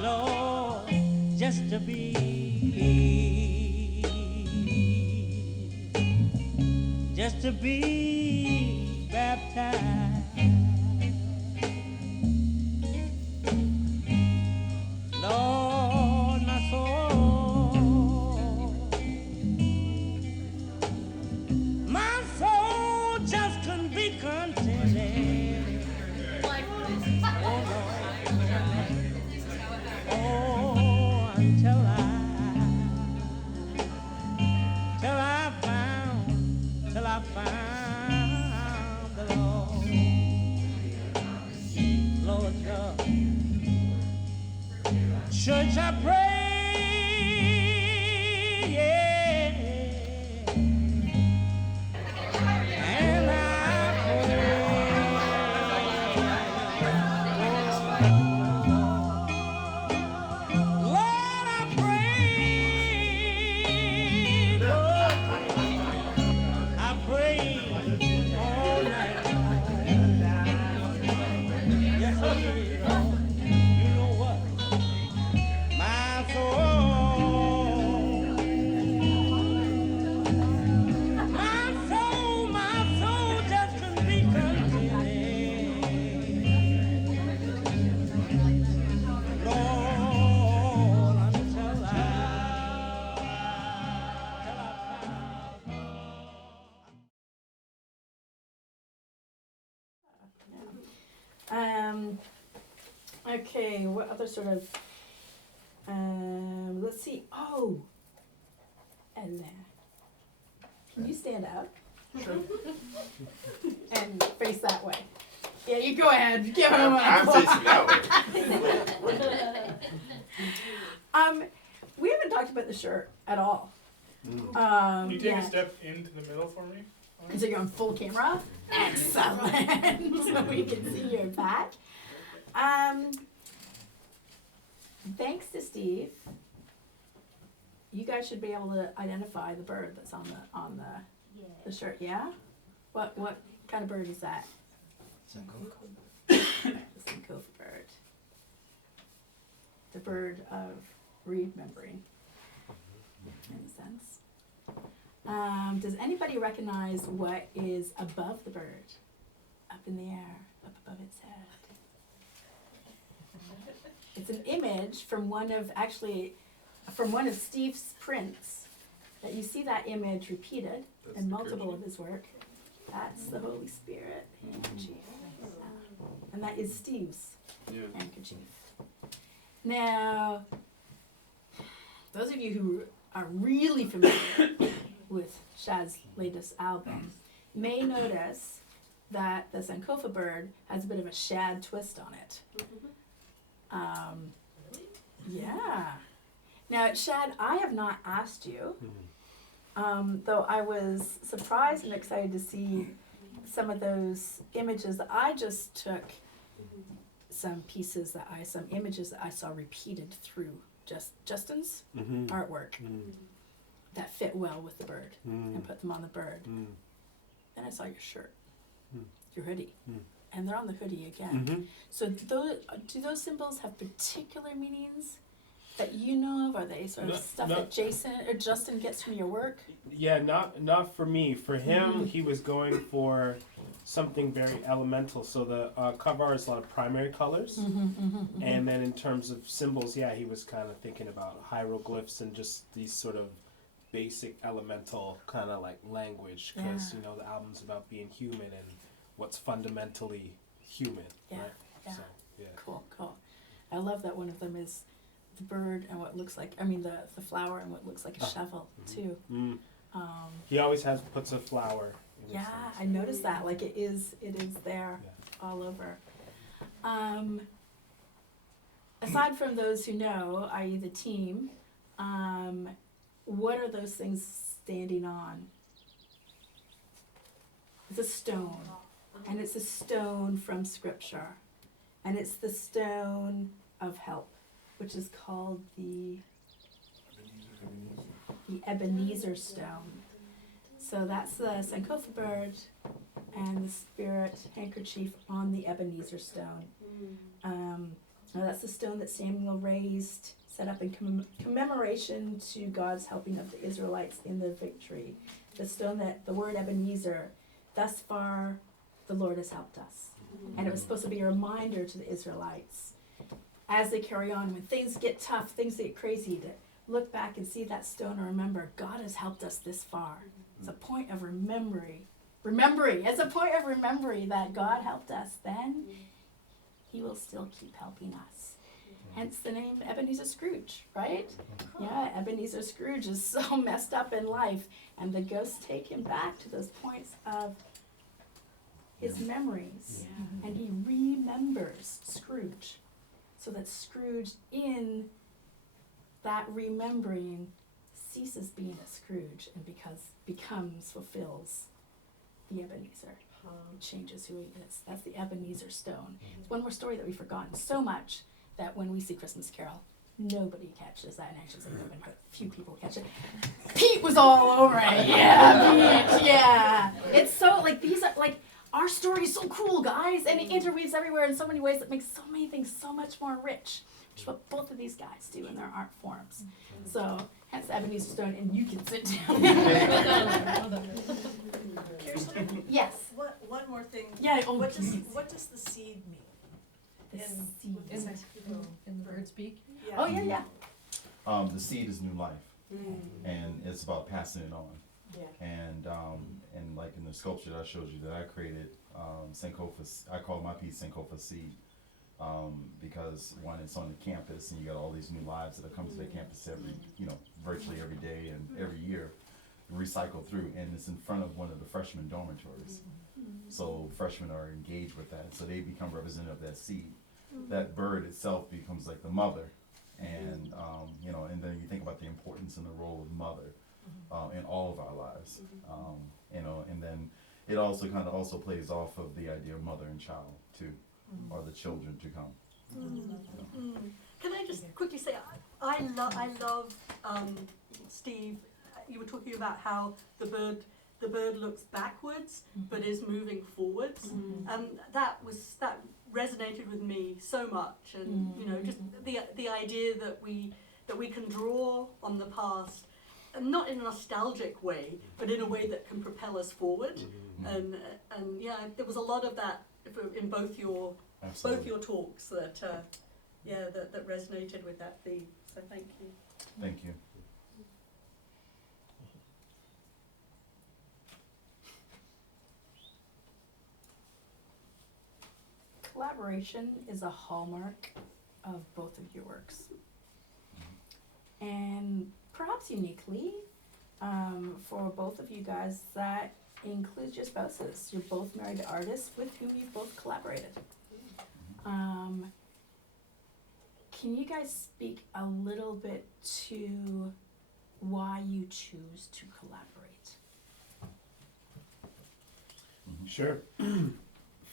Lord, just to be baptized. Lord, my soul just couldn't be contented. Oh Lord, oh, till I found the Lord, Lord God. Church, I pray, yeah, and I Lord, I pray, Lord, I pray all night long. Yes, I did. You know what? My soul just couldn't be contented. Lord, until I Okay, what other sort of, let's see, oh, Ella, can you stand up? Sure. And face that way. Yeah, you go ahead, give her one. I'm facing that way. We haven't talked about the shirt at all. Can you take a step into the middle for me? Is it going full camera? Excellent. So we can see your back. Thanks to Steve, you guys should be able to identify the bird that's on the shirt. Yeah. What kind of bird is that? The Sankofa bird. The bird of remembering, in a sense. Does anybody recognize what is above the bird? Up in the air, up above its head. It's an image from one of Steve's prints. That you see that image repeated in multiple of his work. That's the Holy Spirit handkerchief. Yeah. And that is Steve's handkerchief. Now, those of you who are really familiar with Shad's latest album may notice that the Sankofa bird has a bit of a Shad twist on it. Yeah. Now, Shad, I have not asked you, though I was surprised and excited to see some of those images. I just took some images that I saw repeated through Justin's artwork that fit well with the bird and put them on the bird. Then I saw your shirt, your hoodie, and they're on the hoodie again. So do those symbols have particular meanings that you know of? Are they sort of stuff that Justin gets from your work? Yeah, not for me. For him, he was going for something very elemental. So the cover art is a lot of primary colors. And then in terms of symbols, yeah, he was kind of thinking about hieroglyphs and just these sort of basic elemental kind of like language. Because, you know, the album's about being human and what's fundamentally human. Yeah, right? yeah. So, yeah. Cool. I love that one of them is the bird and what looks like, the flower and what looks like a shovel, too. He always puts a flower in his Yeah, things. I noticed that. Like it is there all over. Aside from those who know, i.e. the team, what are those things standing on? It's a stone. And it's a stone from Scripture. And it's the stone of help, which is called the Ebenezer stone. So that's the Sankofa bird and the spirit handkerchief on the Ebenezer stone. Now that's the stone that Samuel raised, set up in commemoration to God's helping of the Israelites in the victory. The stone that, the word Ebenezer, thus far the Lord has helped us. And it was supposed to be a reminder to the Israelites as they carry on, when things get tough, things get crazy, to look back and see that stone and remember God has helped us this far. It's a point of remembering. It's a point of remembering that God helped us then. He will still keep helping us. Hence the name Ebenezer Scrooge, right? Yeah, Ebenezer Scrooge is so messed up in life, and the ghosts take him back to those points of his memories. And he remembers Scrooge. So that Scrooge, in that remembering, ceases being a Scrooge and fulfills the Ebenezer. It changes who he is. That's the Ebenezer stone. It's one more story that we've forgotten so much that when we see Christmas Carol, nobody catches that. And actually, a few people catch it. Pete was all over it. Yeah, Pete. Yeah. It's so like these are like our story is so cool, guys, and it interweaves everywhere in so many ways that makes so many things so much more rich, which is what both of these guys do in their art forms. So hence Ebenezer stone, and you can sit down. Kirstin, Yes. one more thing. Yeah. Oh, What does please. what does the seed mean? The seed. In the bird speak? Yeah. Oh yeah. The seed is new life, and it's about passing it on. Yeah. And like in the sculpture that I showed you that I created, Sankofa, I call my piece Sankofa Seed, because one, it's on the campus, and you got all these new lives that come to the campus virtually every day and every year, recycle through, and it's in front of one of the freshman dormitories. So freshmen are engaged with that, so they become representative of that seed. That bird itself becomes like the mother, and and then you think about the importance and the role of mother in all of our lives, and then it also kind of also plays off of the idea of mother and child too, or the children to come. Can I just quickly say, I love Steve. You were talking about how the bird looks backwards but is moving forwards, and that resonated with me so much. And just the idea that we can draw on the past, and not in a nostalgic way, but in a way that can propel us forward. And yeah, there was a lot of that in both your talks that that resonated with that theme. So thank you. Thank you. Collaboration is a hallmark of both of your works. And perhaps uniquely, for both of you guys, that includes your spouses. You're both married to artists with whom you've both collaborated. Can you guys speak a little bit to why you choose to collaborate? Sure.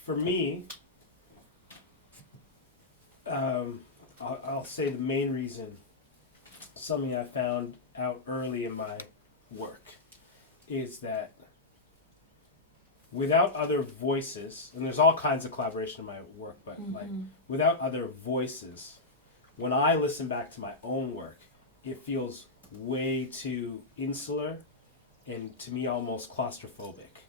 For me, I'll say the main reason, something I found out early in my work, is that without other voices, and there's all kinds of collaboration in my work, but like without other voices, when I listen back to my own work, it feels way too insular and to me almost claustrophobic.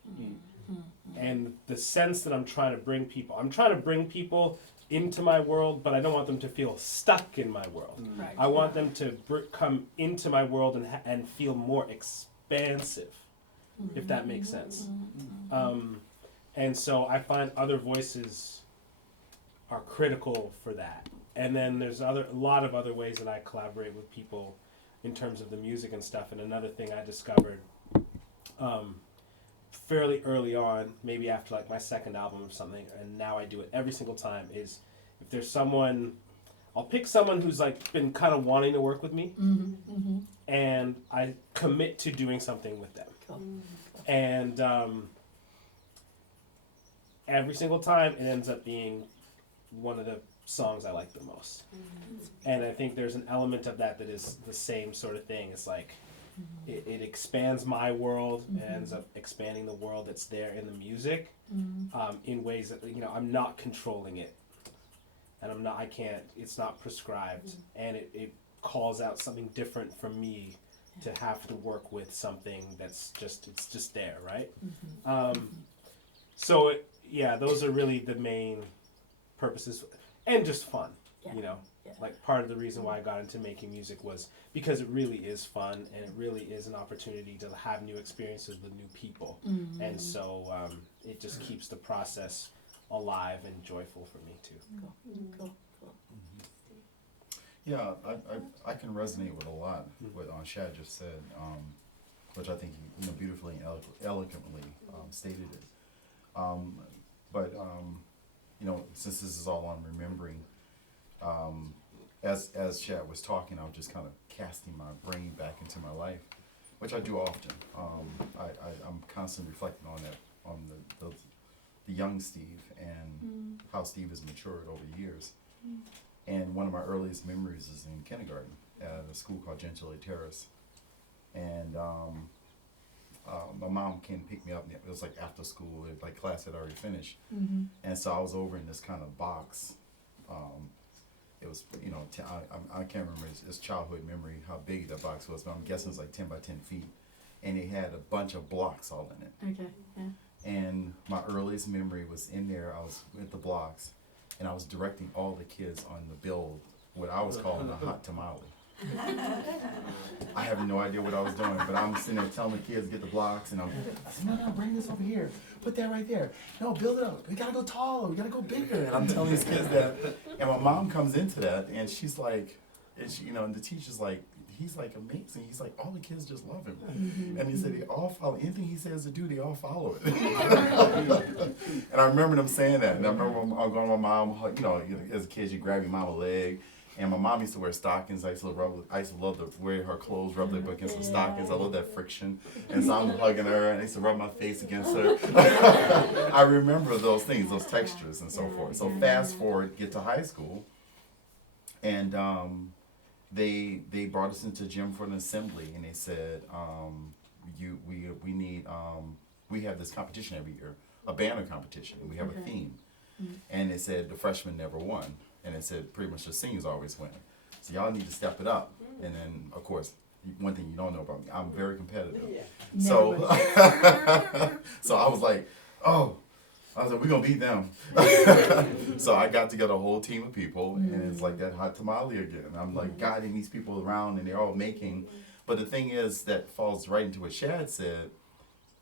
And the sense that I'm trying to bring people into my world, but I don't want them to feel stuck in my world. Right. I want them to come into my world and feel more expansive, if that makes sense. And so I find other voices are critical for that. And then there's a lot of other ways that I collaborate with people in terms of the music and stuff. And another thing I discovered fairly early on, maybe after like my second album or something, and now I do it every single time, is if there's someone, I'll pick someone who's like been kind of wanting to work with me, and I commit to doing something with them. Cool. And every single time it ends up being one of the songs I like the most. And I think there's an element of that is the same sort of thing. It's like it expands my world and ends up expanding the world that's there in the music in ways that I'm not controlling it. and I can't, it's not prescribed, and it calls out something different from me to have to work with something that's just there, right? So those are really the main purposes, and just fun, you know. Yeah. Like part of the reason why I got into making music was because it really is fun, and it really is an opportunity to have new experiences with new people, and so it just keeps the process alive and joyful for me too. Cool. Yeah, I can resonate with a lot what Shad just said, which I think he beautifully and eloquently stated it. But since this is all on remembering, as Shad was talking, I was just kind of casting my brain back into my life, which I do often. I'm constantly reflecting on that, on the young Steve and how Steve has matured over the years. And one of my earliest memories is in kindergarten at a school called Gentile Terrace. And my mom came to pick me up, and it was like after school, like class had already finished. And so I was over in this kind of box. It was, I can't remember his childhood memory, how big that box was, but I'm guessing it's like 10 by 10 feet. And it had a bunch of blocks all in it. Okay, yeah. And my earliest memory was in there, I was with the blocks, and I was directing all the kids on the build, what I was calling the hot tamale. I have no idea what I was doing, but I'm sitting there telling the kids to get the blocks, and I said, no, bring this over here. Put that right there. No, build it up. We gotta go taller. We gotta go bigger. And I'm telling these kids that. And my mom comes into that, and she's like, and the teacher's like, he's like amazing. He's like, all the kids just love him. And he said they all follow anything he says to do, they all follow it. And I remember them saying that. And I remember I'm going to my mom, as a kid, you grab your mom a leg. And my mom used to wear stockings. I used to love to wear her clothes, rub them against the stockings. I love that friction. And so I'm hugging her, and I used to rub my face against her. I remember those things, those textures and so forth. So fast forward, get to high school, and they brought us into gym for an assembly, and they said, we have this competition every year, a banner competition, and we have a theme. And they said the freshmen never won. And it said pretty much the seniors always win. So y'all need to step it up. And then, of course, one thing you don't know about me, I'm very competitive. So, so I was like, we're going to beat them. So I got together a whole team of people, and it's like that hot tamale again. I'm like guiding these people around, and they're all making. But the thing is, that falls right into what Shad said.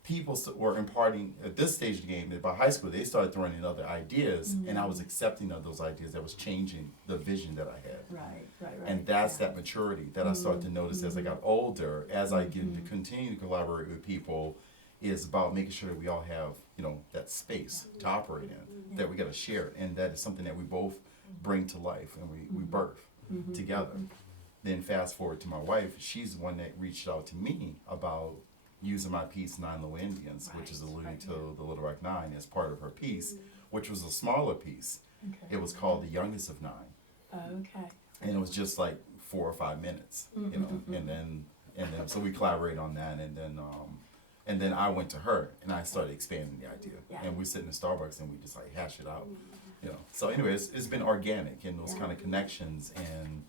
People were imparting at this stage of the game. By high school, they started throwing in other ideas, and I was accepting of those ideas. That was changing the vision that I had. Right. And that's that maturity that I started to notice as I got older, as I get to continue to collaborate with people, is about making sure that we all have, that space to operate in, that we got to share it, and that is something that we both bring to life and we birth together. Then fast forward to my wife, she's the one that reached out to me about using my piece, Nine Little Indians, which is alluding to the Little Rock Nine, as part of her piece, which was a smaller piece. Okay. It was called The Youngest of Nine. Okay. And it was just like 4 or 5 minutes, and then so we collaborated on that, and then I went to her and I started expanding the idea, and we sit in the Starbucks and we just like hash it out, So anyway, it's been organic and those kind of connections, and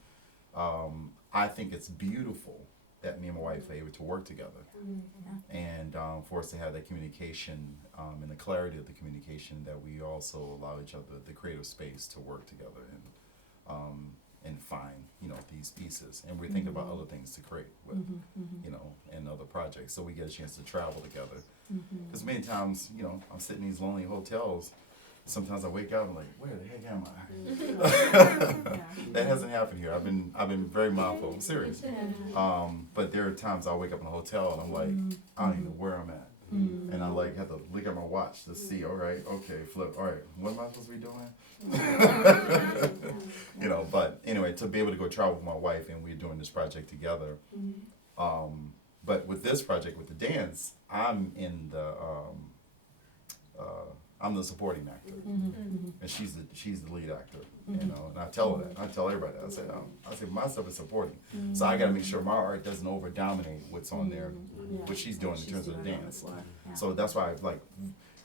I think it's beautiful that me and my wife are able to work together, and for us to have that communication and the clarity of the communication, that we also allow each other the creative space to work together and find these pieces, and we're thinking about other things to create with and other projects, so we get a chance to travel together. Because many times I'm sitting in these lonely hotels. Sometimes I wake up and I'm like, where the heck am I? That hasn't happened here. I've been very mindful. I'm serious. But there are times I wake up in a hotel and I'm like, I don't even know where I'm at. And I like have to look at my watch to see, all right, okay, flip, all right, what am I supposed to be doing? But anyway, to be able to go travel with my wife, and we're doing this project together. But with this project, with the dance, I'm in the I'm the supporting actor, and she's the lead actor, and I tell her that. I tell everybody that. I say my stuff is supporting, so I got to make sure my art doesn't over dominate what's on there, what she's doing in terms of the dance. So that's why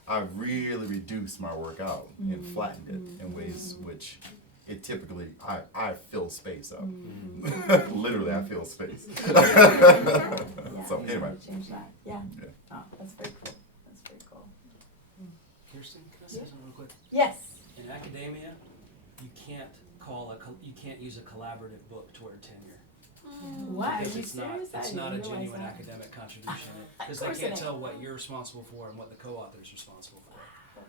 I've really reduced my work out and flattened it in ways which it typically, I fill space up. Mm-hmm. Literally, I fill space. Yeah, So, so anyway. change that. Yeah. Yeah. Oh, that's very cool. That's very cool. Kirstin, can I say something real quick? Yes. In academia, you can't you can't use a collaborative book toward tenure. What? Are Because you it's not, serious? I it's didn't not a realize genuine that. academic contribution. Of Because they course it can't ain't. tell what you're responsible for and what the co-author is responsible for.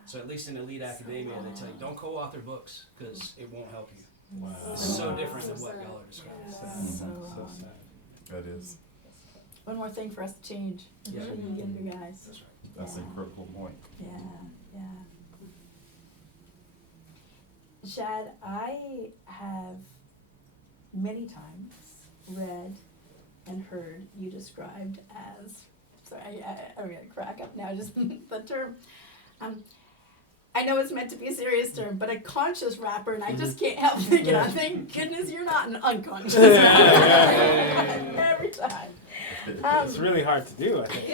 So at least in elite academia, they tell you, don't co-author books, because it won't help you. Wow. It's so different than what y'all are describing. So sad. That is, One more thing for us to change. Yeah. So you get your guys. That's right. that's a critical point. Yeah, yeah. Shad, I have many times read and heard you described as, sorry, I'm gonna crack up now, just the term. I know it's meant to be a serious term, but a conscious rapper, and I just can't help thinking, oh, thank goodness you're not an unconscious rapper. Every time. It's really hard to do, I think.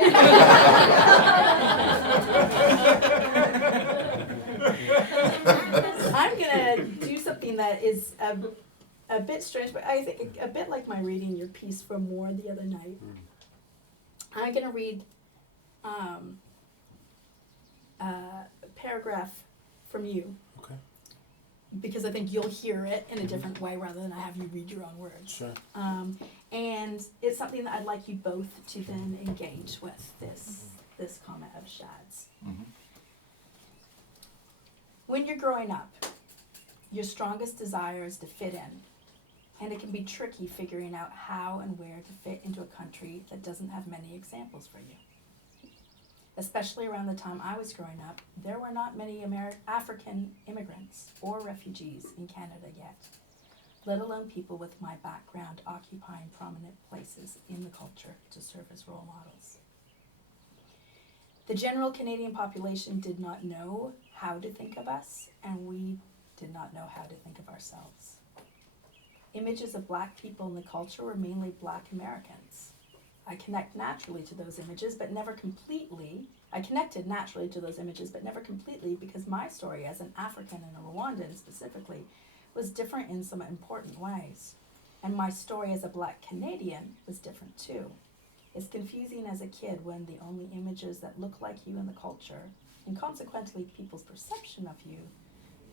I'm gonna do something that is a bit strange, but I think a bit like my reading your piece from War the other night. I'm gonna read a paragraph from you. Okay. Because I think you'll hear it in a different way rather than I have you read your own words. Sure. And it's something that I'd like you both to then engage with this comment of Shad's. Mm-hmm. When you're growing up, your strongest desire is to fit in, and it can be tricky figuring out how and where to fit into a country that doesn't have many examples for you. Especially around the time I was growing up, there were not many African immigrants or refugees in Canada yet, let alone people with my background occupying prominent places in the culture to serve as role models. The general Canadian population did not know how to think of us, and we did not know how to think of ourselves. Images of Black people in the culture were mainly Black Americans. I connected naturally to those images, but never completely because my story as an African and a Rwandan specifically was different in some important ways. And my story as a Black Canadian was different too. It's confusing as a kid when the only images that look like you in the culture, and consequently people's perception of you,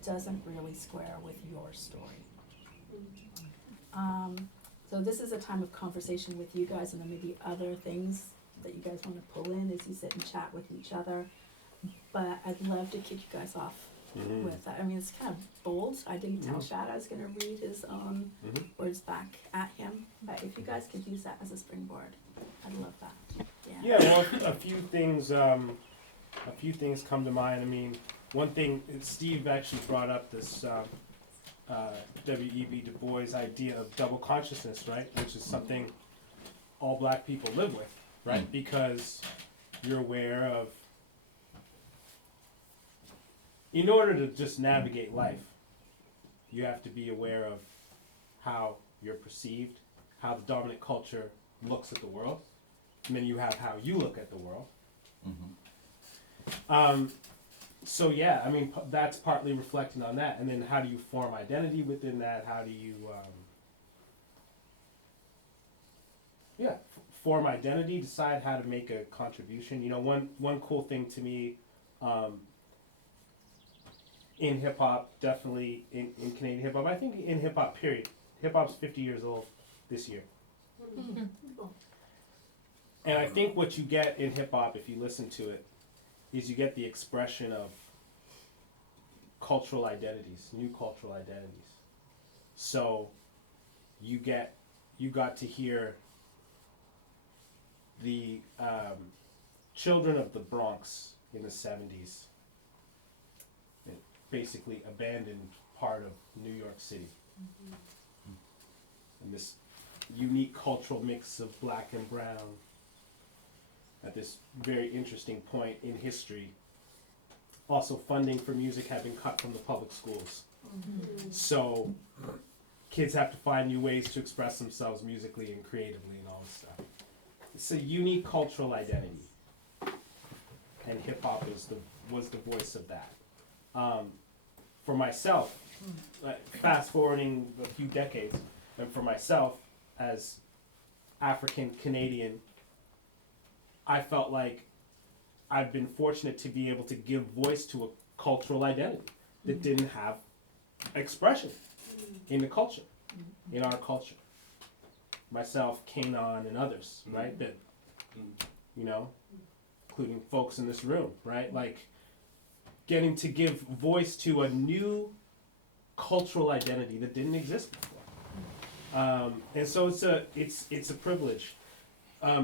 doesn't really square with your story. So this is a time of conversation with you guys, and there may be other things that you guys want to pull in as you sit and chat with each other. But I'd love to kick you guys off with that. I mean, it's kind of bold. I didn't tell Shad I was going to read his own words back at him. But if you guys could use that as a springboard, I'd love that. Yeah, well, a few things come to mind. I mean, one thing, Steve actually brought up this W.E.B. Du Bois' idea of double consciousness, right? Which is something all Black people live with, right? Because you're aware of, in order to just navigate life, you have to be aware of how you're perceived, how the dominant culture looks at the world, and then you have how you look at the world. So yeah, I mean, that's partly reflecting on that, and then how do you form identity within that? How do you, form identity, decide how to make a contribution. You know, one cool thing to me, in hip hop, definitely in Canadian hip hop, I think in hip hop period, hip hop's 50 years old this year. And I think what you get in hip hop, if you listen to it, is you get the expression of cultural identities, new cultural identities. So you got to hear the children of the Bronx in the 70s, basically abandoned part of New York City. And this unique cultural mix of Black and brown at this very interesting point in history. Also, funding for music had been cut from the public schools. So kids have to find new ways to express themselves musically and creatively and all this stuff. It's a unique cultural identity. And hip hop was the voice of that. For myself, like, fast forwarding a few decades, and for myself as African Canadian, I felt like I've been fortunate to be able to give voice to a cultural identity that didn't have expression in the culture, in our culture. Myself, Kanan, and others, right? That, you know, including folks in this room, right? Like, getting to give voice to a new cultural identity that didn't exist before. And so it's a privilege.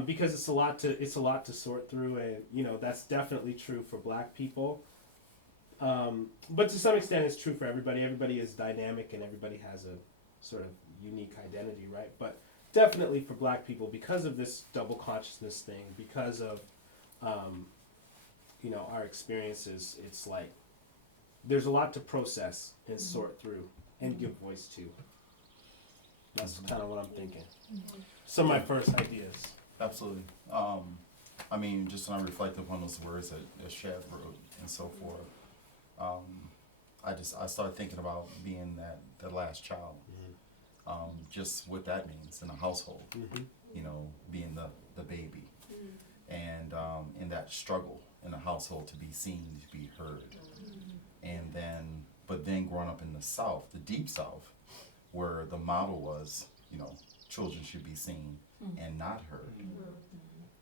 Because it's a lot to sort through, and you know that's definitely true for Black people. But to some extent, it's true for everybody. Everybody is dynamic, and everybody has a sort of unique identity, right? But definitely for Black people, because of this double consciousness thing, because of you know, our experiences, it's like there's a lot to process and sort through and give voice to. That's kind of what I'm thinking. Some of my first ideas. Absolutely. I mean, just when I reflect upon those words that Shad wrote and so forth, I started thinking about being that last child. Just what that means in a household. You know, being the baby, and in that struggle in the household to be seen, to be heard, and then growing up in the South, the deep South, where the model was, you know, children should be seen and not heard.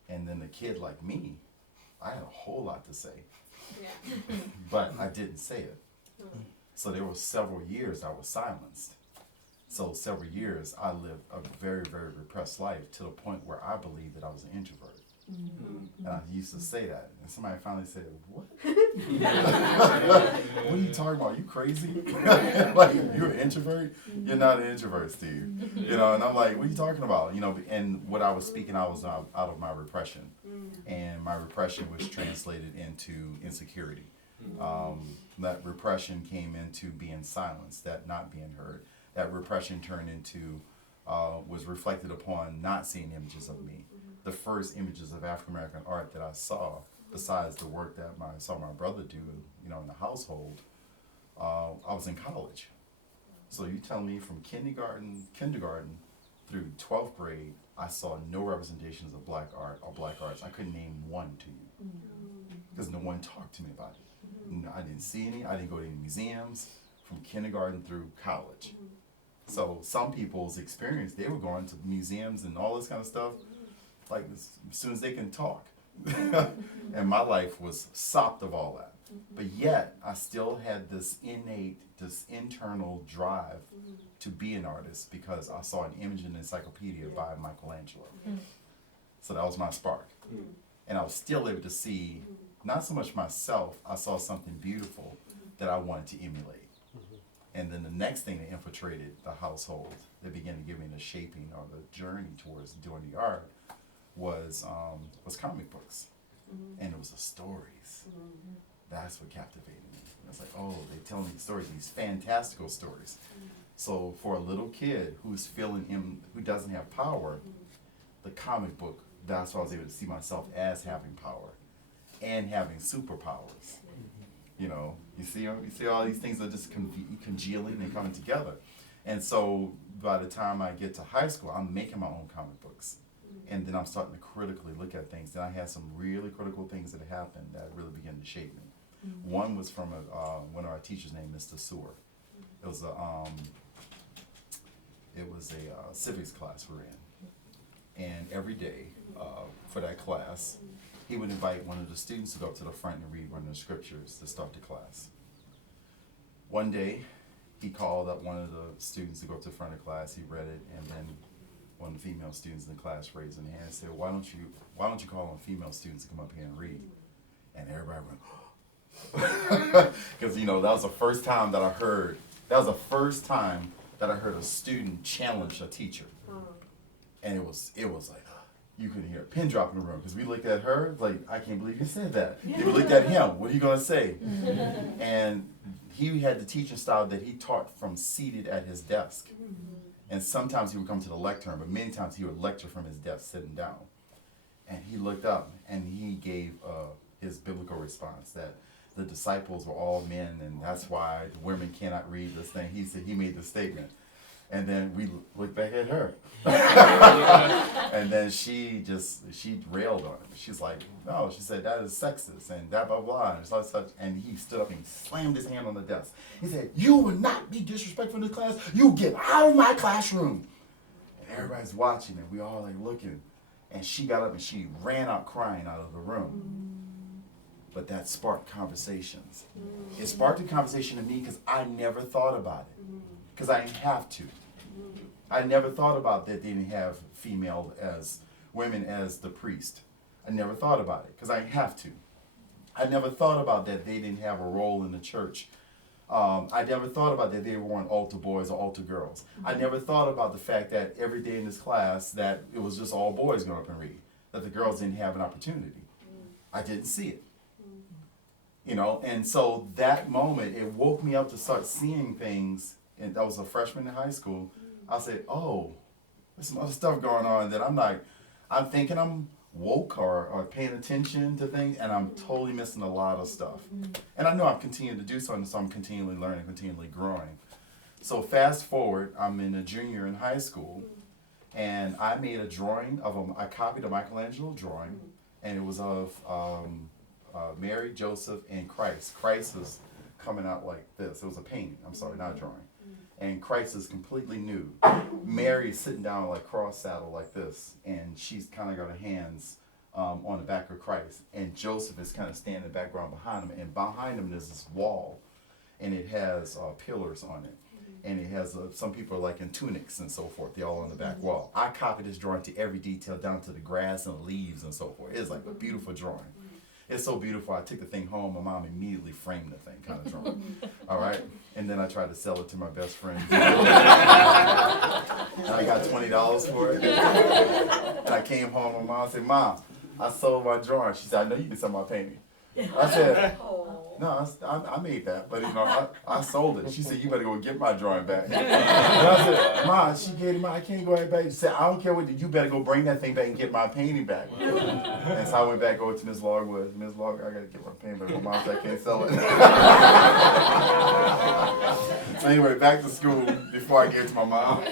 And then a kid like me, I had a whole lot to say, but I didn't say it. So there were several years I was silenced. So several years I lived a very, very repressed life to the point where I believed that I was an introvert. And I used to say that, and somebody finally said, "What? What are you talking about? You crazy? Like, you're an introvert? You're not an introvert, Steve." You know, and I'm like, "What are you talking about?" You know, and what I was speaking, I was out of my repression, and my repression was translated into insecurity. That repression came into being silenced, that not being heard. That repression turned into, was reflected upon not seeing images of me. The first images of African American art that I saw, besides the work that I saw my brother do, you know, in the household, I was in college. So you tell me from kindergarten through 12th grade, I saw no representations of Black art or Black arts. I couldn't name one to you because no one talked to me about it. No, I didn't see any. I didn't go to any museums from kindergarten through college. So some people's experience, they were going to museums and all this kind of stuff, like as soon as they can talk. And my life was sopped of all that. But yet, I still had this innate, this internal drive to be an artist because I saw an image in the encyclopedia by Michelangelo. So that was my spark. And I was still able to see, not so much myself, I saw something beautiful that I wanted to emulate. And then the next thing that infiltrated the household, that began to give me the shaping or the journey towards doing the art, was comic books. And it was the stories. That's what captivated me. It's like, oh, they tell me stories, these fantastical stories. So for a little kid who's who doesn't have power, the comic book, that's why I was able to see myself as having power and having superpowers. You know, you see all these things are just congealing and coming together. And so by the time I get to high school, I'm making my own comic books. And then I'm starting to critically look at things. Then I had some really critical things that happened that really began to shape me. One was from one of our teachers named Mr. Sewer. It was a civics class we're in. And every day for that class, he would invite one of the students to go up to the front and read one of the scriptures to start the class. One day, he called up one of the students to go up to the front of the class. He read it, and then one of the female students in the class raised their hand and said, "Why don't you call on female students to come up here and read?" And everybody went, because you know that was the first time that I heard a student challenge a teacher, and it was like. You couldn't hear a pin drop in the room because we looked at her like, I can't believe you said that. Then we looked at him, what are you going to say? And he had the teaching style that he taught from seated at his desk. And sometimes he would come to the lectern, but many times he would lecture from his desk sitting down. And he looked up and he gave his biblical response that the disciples were all men, and that's why the women cannot read this thing. He said he made this statement. And then we looked back at her. And then she railed on him. She's like, no, she said, that is sexist and blah, blah, blah. And such. And he stood up and slammed his hand on the desk. He said, you will not be disrespectful in this class. You get out of my classroom. And everybody's watching and we all like looking. And she got up and she ran out crying out of the room. But that sparked conversations. It sparked a conversation in me because I never thought about it. Because I didn't have to. I never thought about that they didn't have women as the priest. I never thought about it because I didn't have to. I never thought about that they didn't have a role in the church. I never thought about that they weren't altar boys or altar girls. I never thought about the fact that every day in this class that it was just all boys going up and read, that the girls didn't have an opportunity. I didn't see it. You know, and so that moment, it woke me up to start seeing things. And I was a freshman in high school. I said, oh, there's some other stuff going on that I'm thinking I'm woke or paying attention to things, and I'm totally missing a lot of stuff. And I know I'm continuing to do something, so I'm continually learning, continually growing. So fast forward, I'm in a junior in high school, and I made a drawing I copied a Michelangelo drawing, and it was of Mary, Joseph, and Christ. Christ was coming out like this. It was a painting, I'm sorry, not a drawing. And Christ is completely nude. Mary is sitting down like cross saddle like this, and she's kind of got her hands on the back of Christ. And Joseph is kind of standing in the background behind him, and behind him there's this wall, and it has pillars on it. And it has some people are like in tunics and so forth. They're all on the back wall. I copied this drawing to every detail, down to the grass and leaves and so forth. It's like a beautiful drawing. It's so beautiful. I took the thing home. My mom immediately framed the thing, kind of drawing. All right? And then I tried to sell it to my best friend. And I got $20 for it. And I came home, and my mom said, Mom, I sold my drawing. She said, I know you can sell my painting. I said, no, I made that, but I sold it. She said, you better go get my drawing back. And I said, Mom, she gave it, I can't go right back. She said, I don't care what, you better go bring that thing back and get my painting back. And so I went back over to Ms. Logwood. Ms. Logwood, I got to get my painting back. My mom said, I can't sell it. So anyway, back to school before I gave it to my mom.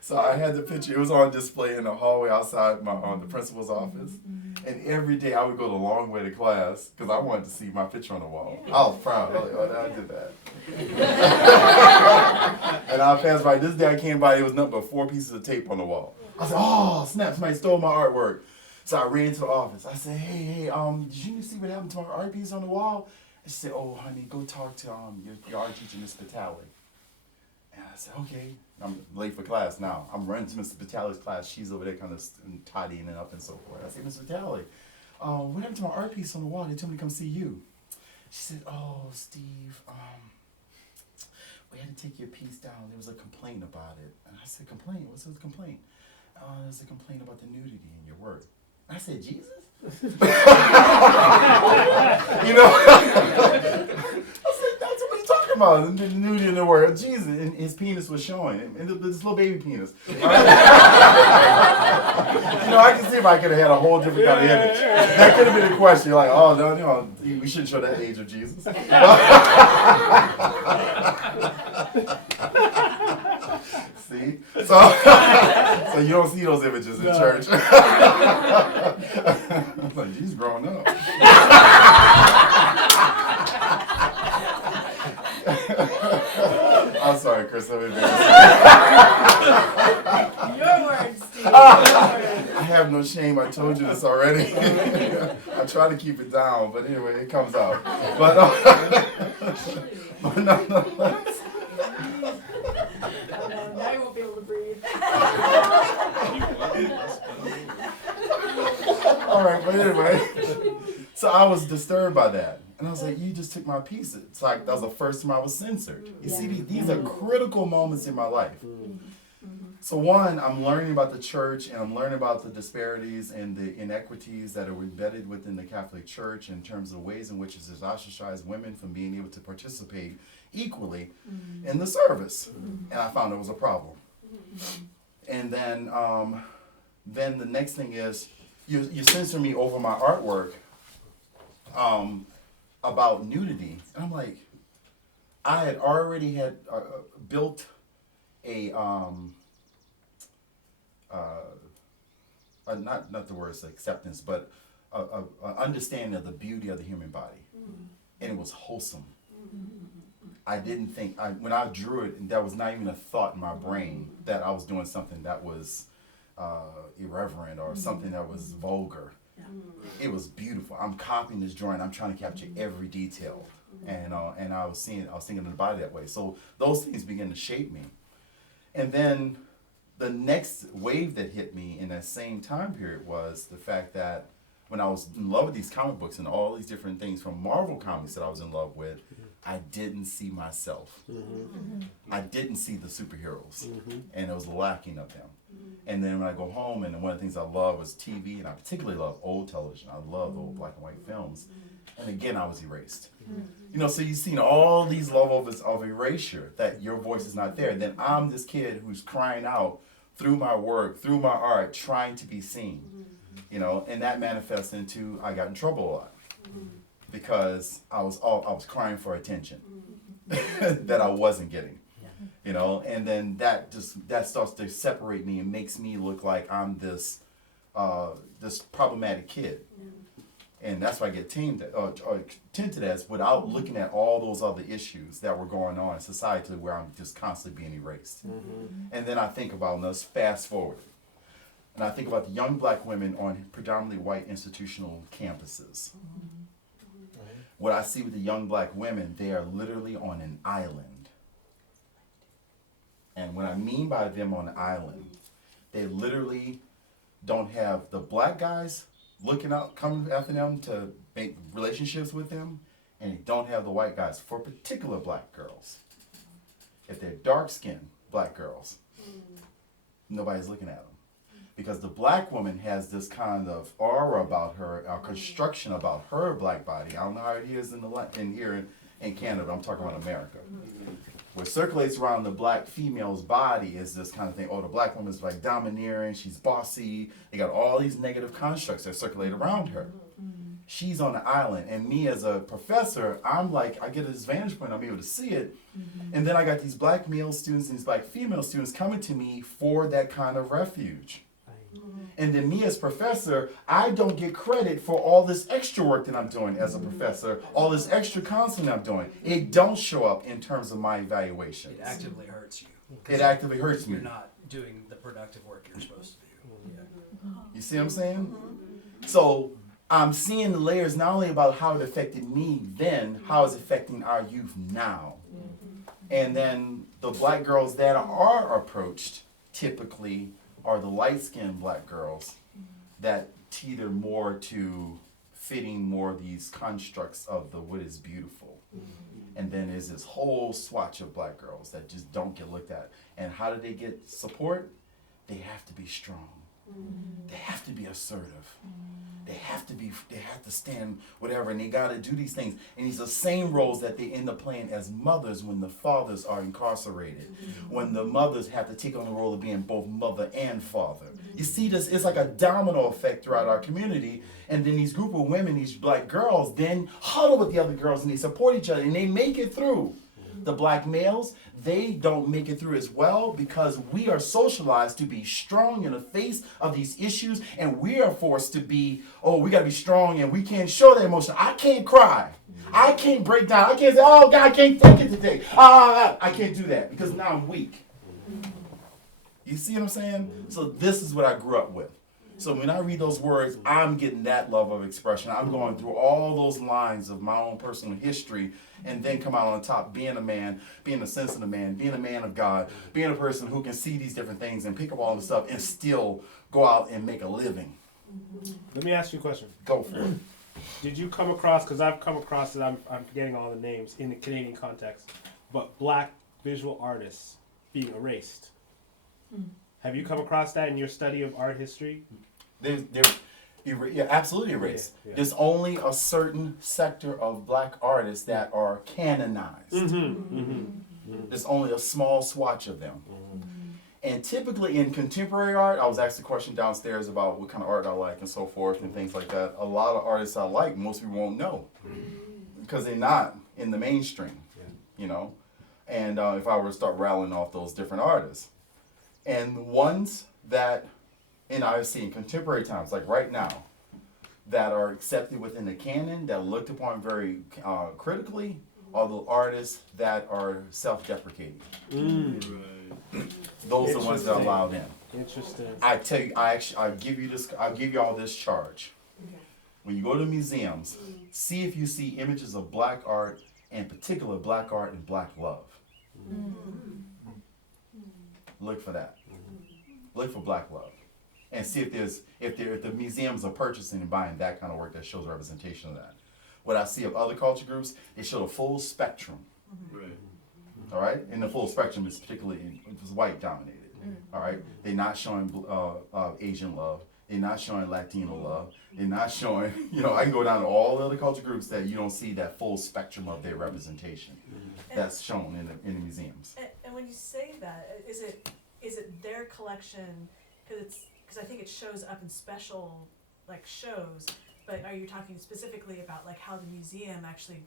So I had the picture. It was on display in the hallway outside the principal's office. And every day I would go the long way to class because I wanted to see my picture on the wall. I was proud. I was like, oh, I did that. And I passed by. This day I came by, it was nothing but 4 pieces of tape on the wall. I said, oh, snap, somebody stole my artwork. So I ran to the office. I said, hey, did you see what happened to my art piece on the wall? And she said, oh, honey, go talk to your art teacher, Miss Vitale. And I said, okay. I'm late for class now. I'm running to Mr. Vitale's class. She's over there kind of tidying it up and so forth. I said, Miss Vitale, what happened to my art piece on the wall? They told me to come see you. She said, oh, Steve, we had to take your piece down. There was a complaint about it. And I said, complaint? What's the complaint? There's a complaint about the nudity in your work. I said, Jesus? You know? I said, that's what he's talking about. The nudity in the world. Jesus, and his penis was showing. And this little baby penis. Right? You know, I can see if I could have had a whole different kind of image. That could have been a question. You're like, oh, no, you know, we shouldn't show that age of Jesus. See? So you don't see those images in church. I was like, he's growing up. I'm sorry, Chris. I'm embarrassed. Your words, Steve. I have no shame. I told you this already. I try to keep it down, but anyway, it comes out. But no. Now you won't be able to breathe. All right, but anyway. So I was disturbed by that. And I was like, you just took my piece. It's like that was the first time I was censored. You see, these are critical moments in my life. So one, I'm learning about the church, and I'm learning about the disparities and the inequities that are embedded within the Catholic Church in terms of ways in which it has ostracized women from being able to participate equally in the service. And I found it was a problem. And then then the next thing is you censor me over my artwork about nudity. And I'm like, I had already built a not the words acceptance, but a understanding of the beauty of the human body, and it was wholesome. I didn't think when I drew it, that was not even a thought in my brain that I was doing something that was irreverent or something that was vulgar. It was beautiful. I'm copying this drawing. I'm trying to capture every detail, and I was thinking of the body that way. So those things began to shape me, and then the next wave that hit me in that same time period was the fact that when I was in love with these comic books and all these different things from Marvel comics that I was in love with, I didn't see myself. I didn't see the superheroes, and it was lacking of them. And then when I go home, and one of the things I love was TV, and I particularly love old television. I love old black and white films. And again, I was erased. You know, so you've seen all these levels of erasure, that your voice is not there. Then I'm this kid who's crying out through my work, through my art, trying to be seen. You know, and that manifests into I got in trouble a lot because I was crying for attention that I wasn't getting. You know, and then that starts to separate me and makes me look like I'm this problematic kid. And that's why I get tinted as without looking at all those other issues that were going on in society where I'm just constantly being erased. And then I think about, let's fast forward. And I think about the young black women on predominantly white institutional campuses. What I see with the young black women, they are literally on an island. And what I mean by them on an island, they literally don't have the black guys looking out, coming after them to make relationships with them, and they don't have the white guys for particular black girls. If they're dark-skinned black girls, nobody's looking at them. Because the black woman has this kind of aura about her, a construction about her black body. I don't know how it is in here in Canada, I'm talking about America. What circulates around the black female's body is this kind of thing. Oh, the black woman's like domineering, she's bossy. They got all these negative constructs that circulate around her. She's on the island, and me as a professor, I'm like, I get this vantage point, I'm able to see it. And then I got these black male students and these black female students coming to me for that kind of refuge. And then me as professor, I don't get credit for all this extra work that I'm doing as a professor, all this extra counseling I'm doing. It don't show up in terms of my evaluation. It actively hurts you. It actively hurts me. You're not doing the productive work you're supposed to do. Yeah. You see what I'm saying? So I'm seeing the layers not only about how it affected me then, how it's affecting our youth now. And then the black girls that are approached typically are the light-skinned black girls that teeter more to fitting more of these constructs of the what is beautiful. And then there's this whole swatch of black girls that just don't get looked at. And how do they get support? They have to be strong. They have to be assertive. They have to stand whatever, and they gotta do these things. And these are the same roles that they end up playing as mothers when the fathers are incarcerated. When the mothers have to take on the role of being both mother and father. You see this, it's like a domino effect throughout our community. And then these group of women, these black girls, then huddle with the other girls and they support each other and they make it through. The black males, they don't make it through as well because we are socialized to be strong in the face of these issues, and we are forced to be, oh, we gotta be strong and we can't show that emotion. I can't cry. I can't break down. I can't say, oh God, I can't take it today. I can't do that because now I'm weak. You see what I'm saying? So this is what I grew up with. So when I read those words, I'm getting that level of expression. I'm going through all those lines of my own personal history and then come out on top being a man, being a sensitive man, being a man of God, being a person who can see these different things and pick up all this stuff and still go out and make a living. Let me ask you a question. Go for it. Did you come across, because I've come across it, I'm forgetting all the names in the Canadian context, but black visual artists being erased. Have you come across that in your study of art history? They're absolutely erased. Yeah. There's only a certain sector of black artists that are canonized. There's only a small swatch of them. And typically in contemporary art, I was asked a question downstairs about what kind of art I like and so forth and things like that. A lot of artists I like, most people won't know because they're not in the mainstream, you know. And if I were to start rattling off those different artists, and the ones that, and I see in contemporary times, like right now, that are accepted within the canon, that are looked upon very critically, are the artists that are self-deprecating. Those are the ones that are allowed in. Interesting. I tell you, I'll give you all this charge. When you go to museums, see if you see images of black art, in particular black art and black love. Look for that. Look for black love, and see if the museums are purchasing and buying that kind of work that shows representation of that. What I see of other culture groups, they show the full spectrum. Right. All right, and the full spectrum is particularly it was white dominated. All right, they're not showing Asian love. They're not showing Latino love. They're not showing, you know, I can go down to all the other culture groups that you don't see that full spectrum of their representation that's shown in the museums. And when you say that, is it their collection? Because I think it shows up in special like shows. But are you talking specifically about like how the museum actually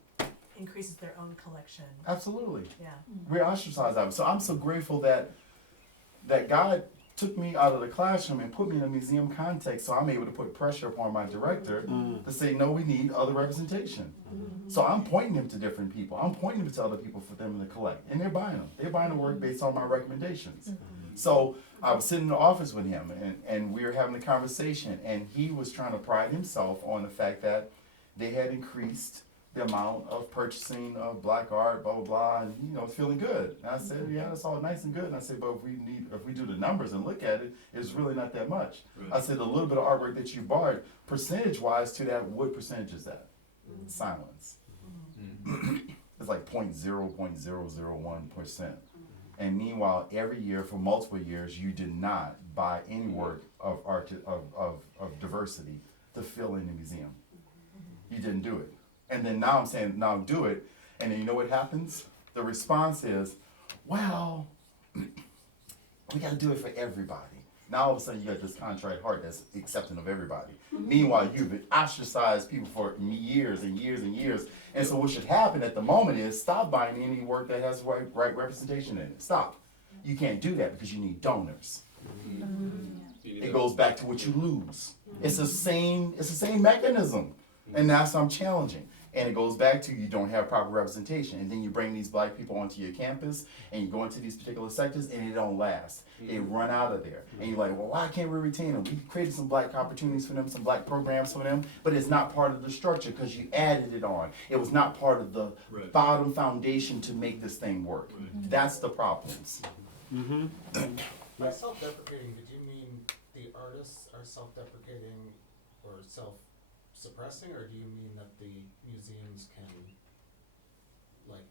increases their own collection? Absolutely. Yeah. We're ostracized out of it. So I'm so grateful that God took me out of the classroom and put me in a museum context, so I'm able to put pressure upon my director to say, no, we need other representation. So I'm pointing them to different people. I'm pointing them to other people for them to collect. And they're buying them. They're buying the work based on my recommendations. So I was sitting in the office with him, and we were having a conversation, and he was trying to pride himself on the fact that they had increased the amount of purchasing of black art, blah, blah, blah, and, you know, feeling good. And I said, yeah, that's all nice and good. And I said, but if we do the numbers and look at it, it's really not that much. Right. I said, the little bit of artwork that you borrowed, percentage-wise to that, what percentage is that? Silence. It's like 0.001%. And meanwhile, every year for multiple years, you did not buy any work of art of diversity to fill in the museum. You didn't do it. And then now I'm saying, now do it. And then you know what happens? The response is, well, we got to do it for everybody. Now all of a sudden you got this contrite heart that's accepting of everybody. Meanwhile, you've ostracized people for years and years and years. And so what should happen at the moment is stop buying any work that has right representation in it. Stop. You can't do that because you need donors. It goes back to what you lose. It's the same mechanism. And that's what I'm challenging. And it goes back to you don't have proper representation. And then you bring these black people onto your campus and you go into these particular sectors and it don't last. They run out of there. And you're like, well, why can't we retain them? We created some black opportunities for them, some black programs for them, but it's not part of the structure because you added it on. It was not part of the bottom foundation to make this thing work. That's the problems. By self-deprecating, did you mean the artists are self-deprecating or self-suppressing, or do you mean that the museums can, like,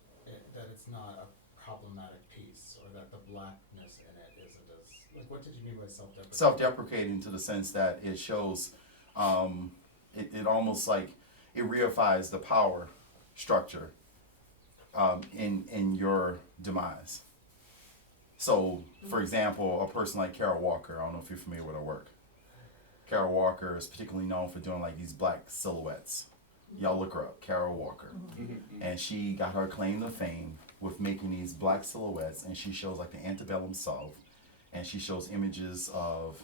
that it's not a problematic piece, or that the blackness in it isn't as, like, what did you mean by self-deprecating? Self-deprecating to the sense that it shows, it almost like it reifies the power structure in your demise. So, for example, a person like Carol Walker, I don't know if you're familiar with her work. Carol Walker is particularly known for doing like these black silhouettes. Y'all look her up, Carol Walker. And she got her claim to fame with making these black silhouettes, and she shows like the antebellum South, and she shows images of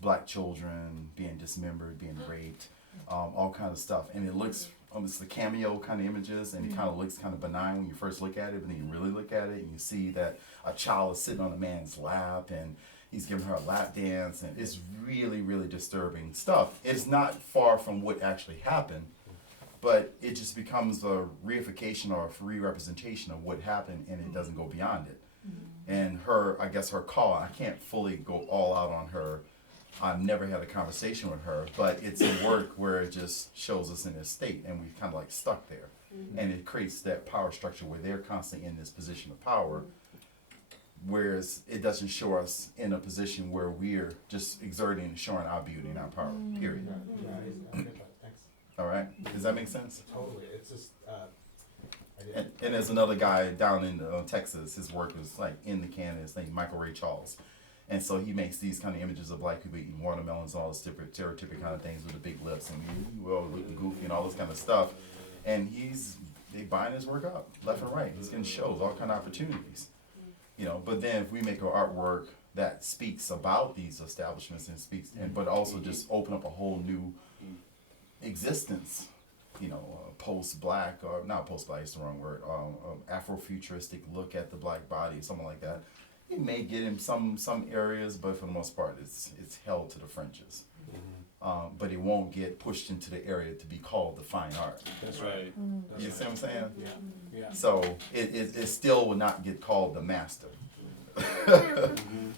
black children being dismembered, being raped, all kinds of stuff. And it looks, it's the cameo kind of images, and it kind of looks kind of benign when you first look at it, but then you really look at it and you see that a child is sitting on a man's lap and he's giving her a lap dance, and it's really, really disturbing stuff. It's not far from what actually happened, but it just becomes a reification or a re-representation of what happened, and it doesn't go beyond it. And her, I guess her call, I can't fully go all out on her. I've never had a conversation with her, but it's a work where it just shows us in this state, and we've kind of like stuck there. And it creates that power structure where they're constantly in this position of power, whereas it doesn't show us in a position where we're just exerting and showing our beauty and our power, period. Yeah, I get that, thanks. All right? Does that make sense? Totally, it's just, I And there's another guy down in Texas. His work is like in the canon. His name Michael Ray Charles, and so he makes these kind of images of black people eating watermelons, all this different stereotypic kind of things with the big lips, and we're all looking goofy and all this kind of stuff. And they buying his work up left and right. He's getting shows, all kind of opportunities, you know. But then if we make our artwork that speaks about these establishments and but also just open up a whole new existence, you know, post-black, or not post-black, it's the wrong word, Afrofuturistic look at the black body, something like that. It may get in some areas, but for the most part, it's held to the fringes. But it won't get pushed into the area to be called the fine art. That's right. You see what I'm saying? Yeah. So it still will not get called the master.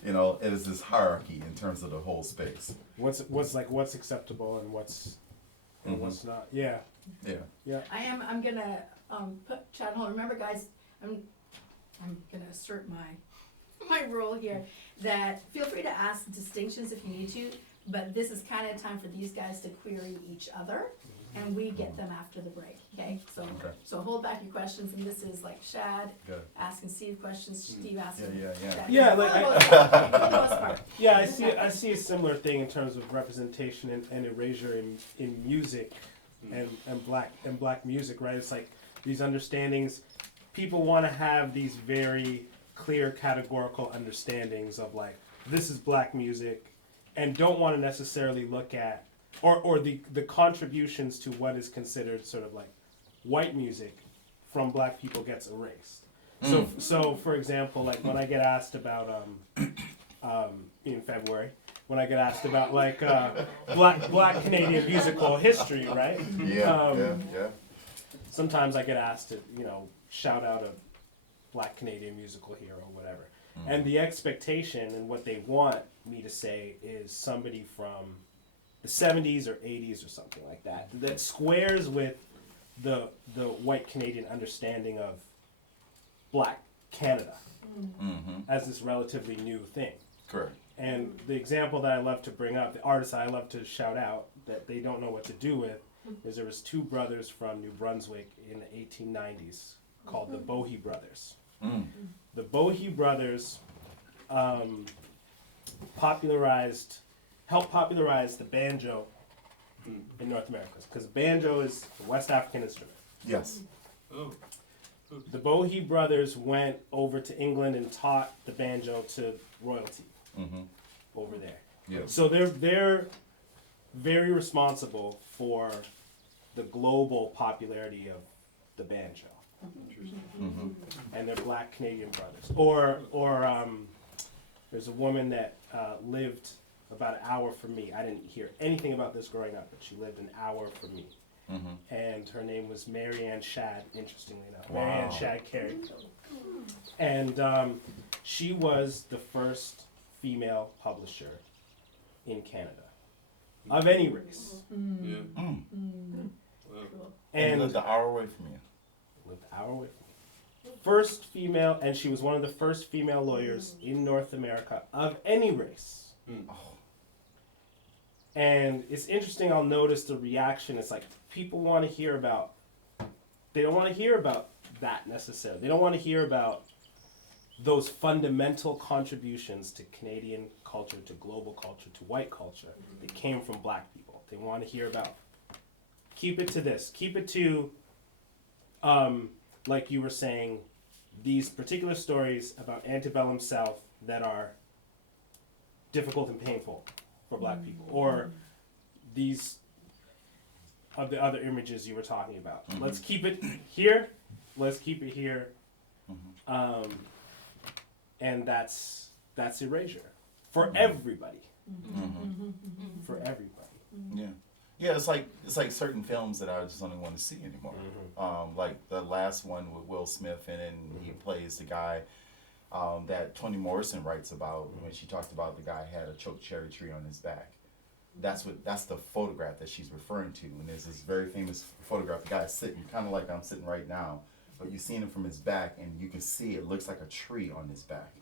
You know, it is this hierarchy in terms of the whole space. What's acceptable and what's not. Yeah. I'm gonna put Chad hold. Remember, guys, I'm gonna assert my role here. That feel free to ask distinctions if you need to, but this is kind of time for these guys to query each other, and we get them after the break. Okay, so hold back your questions, and this is like Shad asking Steve questions, Steve asking. Yeah, like for the most part. Yeah, I see a similar thing in terms of representation and erasure in music and black music, right? It's like these understandings. People want to have these very clear categorical understandings of like this is black music, and don't want to necessarily look at or the contributions to what is considered sort of like white music from black people gets erased. So for example, like when I get asked about in February, when I get asked about like black Canadian musical history, right? Yeah. Sometimes I get asked to, you know, shout out a black Canadian musical hero or whatever. And the expectation and what they want me to say is somebody from the 70s or 80s or something like that, that squares with the white Canadian understanding of black Canada as this relatively new thing. Correct. And the example that I love to bring up, the artist I love to shout out that they don't know what to do with, is there was two brothers from New Brunswick in the 1890s called the Bohe Brothers. The Bohe Brothers helped popularize the banjo in North America, because banjo is a West African instrument. Yes. The Bohe Brothers went over to England and taught the banjo to royalty over there. Yes. So they're very responsible for the global popularity of the banjo. And they're black Canadian brothers. Or there's a woman that lived about an hour from me. I didn't hear anything about this growing up, but she lived an hour from me. And her name was Marianne Shad, interestingly enough. Wow. Marianne Shad Carey. And she was the first female publisher in Canada of any race. And lived an hour away from you. Lived an hour away from me. First female, and she was one of the first female lawyers in North America of any race. And it's interesting, I'll notice the reaction. It's like people want to hear about, they don't want to hear about that necessarily. They don't want to hear about those fundamental contributions to Canadian culture, to global culture, to white culture that came from black people. They want to hear about, keep it to this, keep it to, like you were saying, these particular stories about antebellum South that are difficult and painful for black people, or these of the other images you were talking about. Let's keep it here. Let's keep it here. And that's erasure for everybody. For everybody. Yeah, it's like certain films that I just don't want to see anymore. Like the last one with Will Smith, and then he plays the guy that Toni Morrison writes about when she talked about the guy had a choke cherry tree on his back. That's the photograph that she's referring to. And there's this very famous photograph. The guy's sitting kind of like I'm sitting right now, but you're seeing him from his back, and you can see it looks like a tree on his back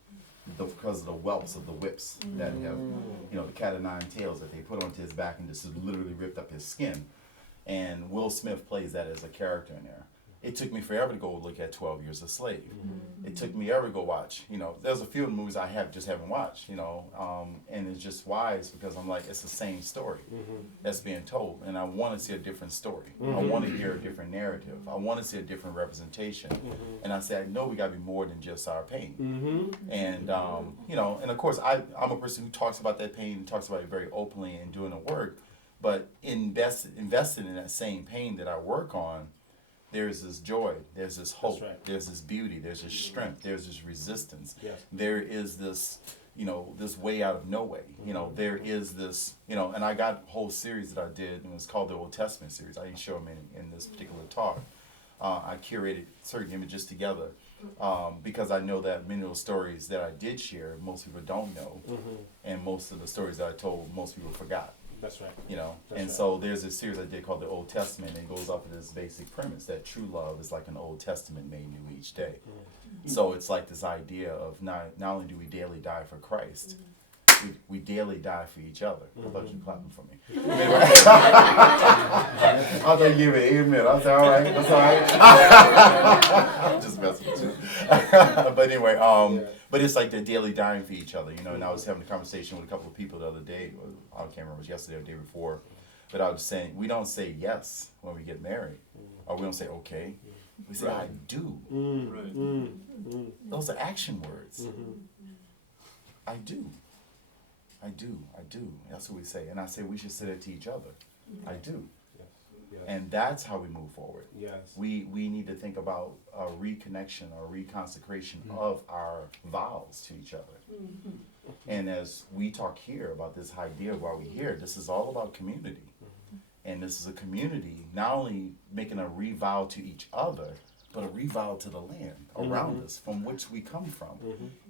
because of the whelps of the whips that have, you know, the cat of nine tails that they put onto his back and just literally ripped up his skin. And Will Smith plays that as a character in there. It took me forever to go look at 12 Years a Slave. It took me ever to go watch, there's a few of the movies I haven't watched, and it's just wise because I'm like, it's the same story that's being told, and I want to see a different story. I want to hear a different narrative. I want to see a different representation. And I say, I know we got to be more than just our pain. And, and of course, I'm a person who talks about that pain, talks about it very openly and doing the work, but invested in that same pain that I work on, there's this joy, there's this hope, there's this beauty, there's this strength, there's this resistance. Yes. There is this, this way out of no way. There is this, and I got a whole series that I did, and it was called the Old Testament series. I didn't show them in this particular talk. I curated certain images together because I know that many of those stories that I did share, most people don't know, and most of the stories that I told, most people forgot. That's right. So there's a series I did called the Old Testament, and it goes off of this basic premise that true love is like an Old Testament made new each day. So it's like this idea of not only do we daily die for Christ, we daily die for each other. I thought you were clapping for me. I thought you gave it amen. I said, all right, that's all right. Just messing with you. But anyway, but it's like the daily dying for each other, and I was having a conversation with a couple of people the other day, I can't remember, it was yesterday or the day before, but I was saying, we don't say yes when we get married, or we don't say okay, we say I do. Those are action words. I do. I do. That's what we say. And I say we should say it to each other. I do. Yes. And that's how we move forward. Yes. We need to think about a reconnection or reconsecration of our vows to each other. And as we talk here about this idea while we're here, this is all about community. And this is a community not only making a revow to each other, but a revow to the land around us from which we come from.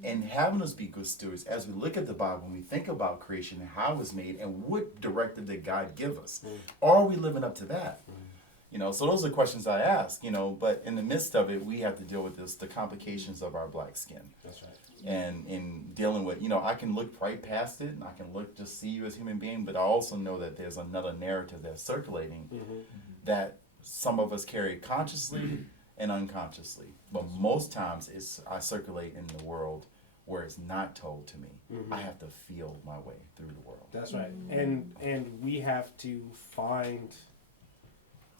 And having us be good stewards as we look at the Bible and we think about creation and how it was made and what directive did God give us. Are we living up to that? So those are questions I ask, but in the midst of it, we have to deal with the complications of our black skin. That's right. And in dealing with, I can look right past it and I can just see you as a human being, but I also know that there's another narrative that's circulating that some of us carry consciously and unconsciously. But most times I circulate in the world where it's not told to me. I have to feel my way through the world. That's right. And we have to find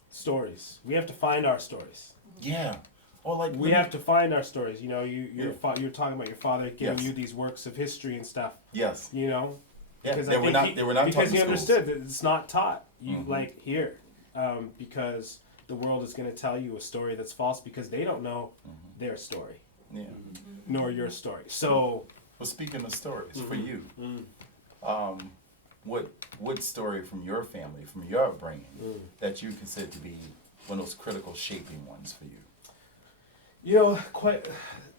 stories. We have to find our stories. Yeah. Or we have to find our stories. You're talking about your father giving you these works of history and stuff. Yes. Because they were not because he taught in understood that it's not taught. Because the world is going to tell you a story that's false because they don't know their story. Nor your story. So, well, speaking of stories, for you, what story from your family, from your upbringing, that you consider to be one of those critical shaping ones for you?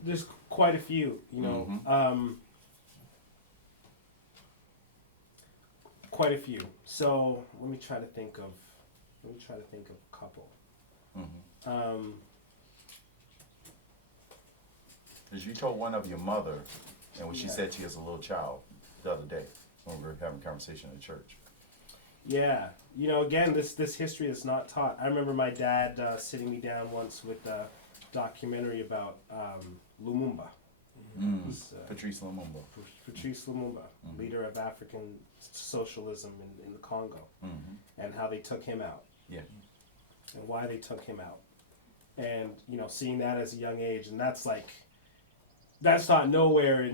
There's quite a few. Quite a few. So let me try to think of a couple. Because you told one of your mother, and what she said to you as a little child the other day when we were having a conversation in church. Yeah, again, this history is not taught. I remember my dad sitting me down once with a documentary about Lumumba. Patrice Lumumba. Patrice Lumumba, leader of African socialism in the Congo, and how they took him out. Yeah. And why they took him out. And, seeing that as a young age, and that's not nowhere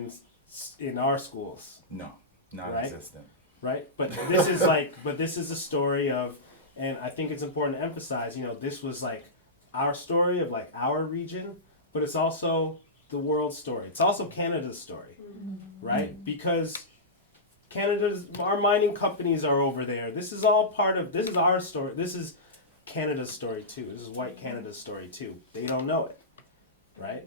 in our schools. No, non-existent. Right? But this is a story of, and I think it's important to emphasize, this was our story of our region, but it's also the world's story. It's also Canada's story, right? Because our mining companies are over there. This is all this is our story. This is Canada's story too. This is white Canada's story too. They don't know it, right?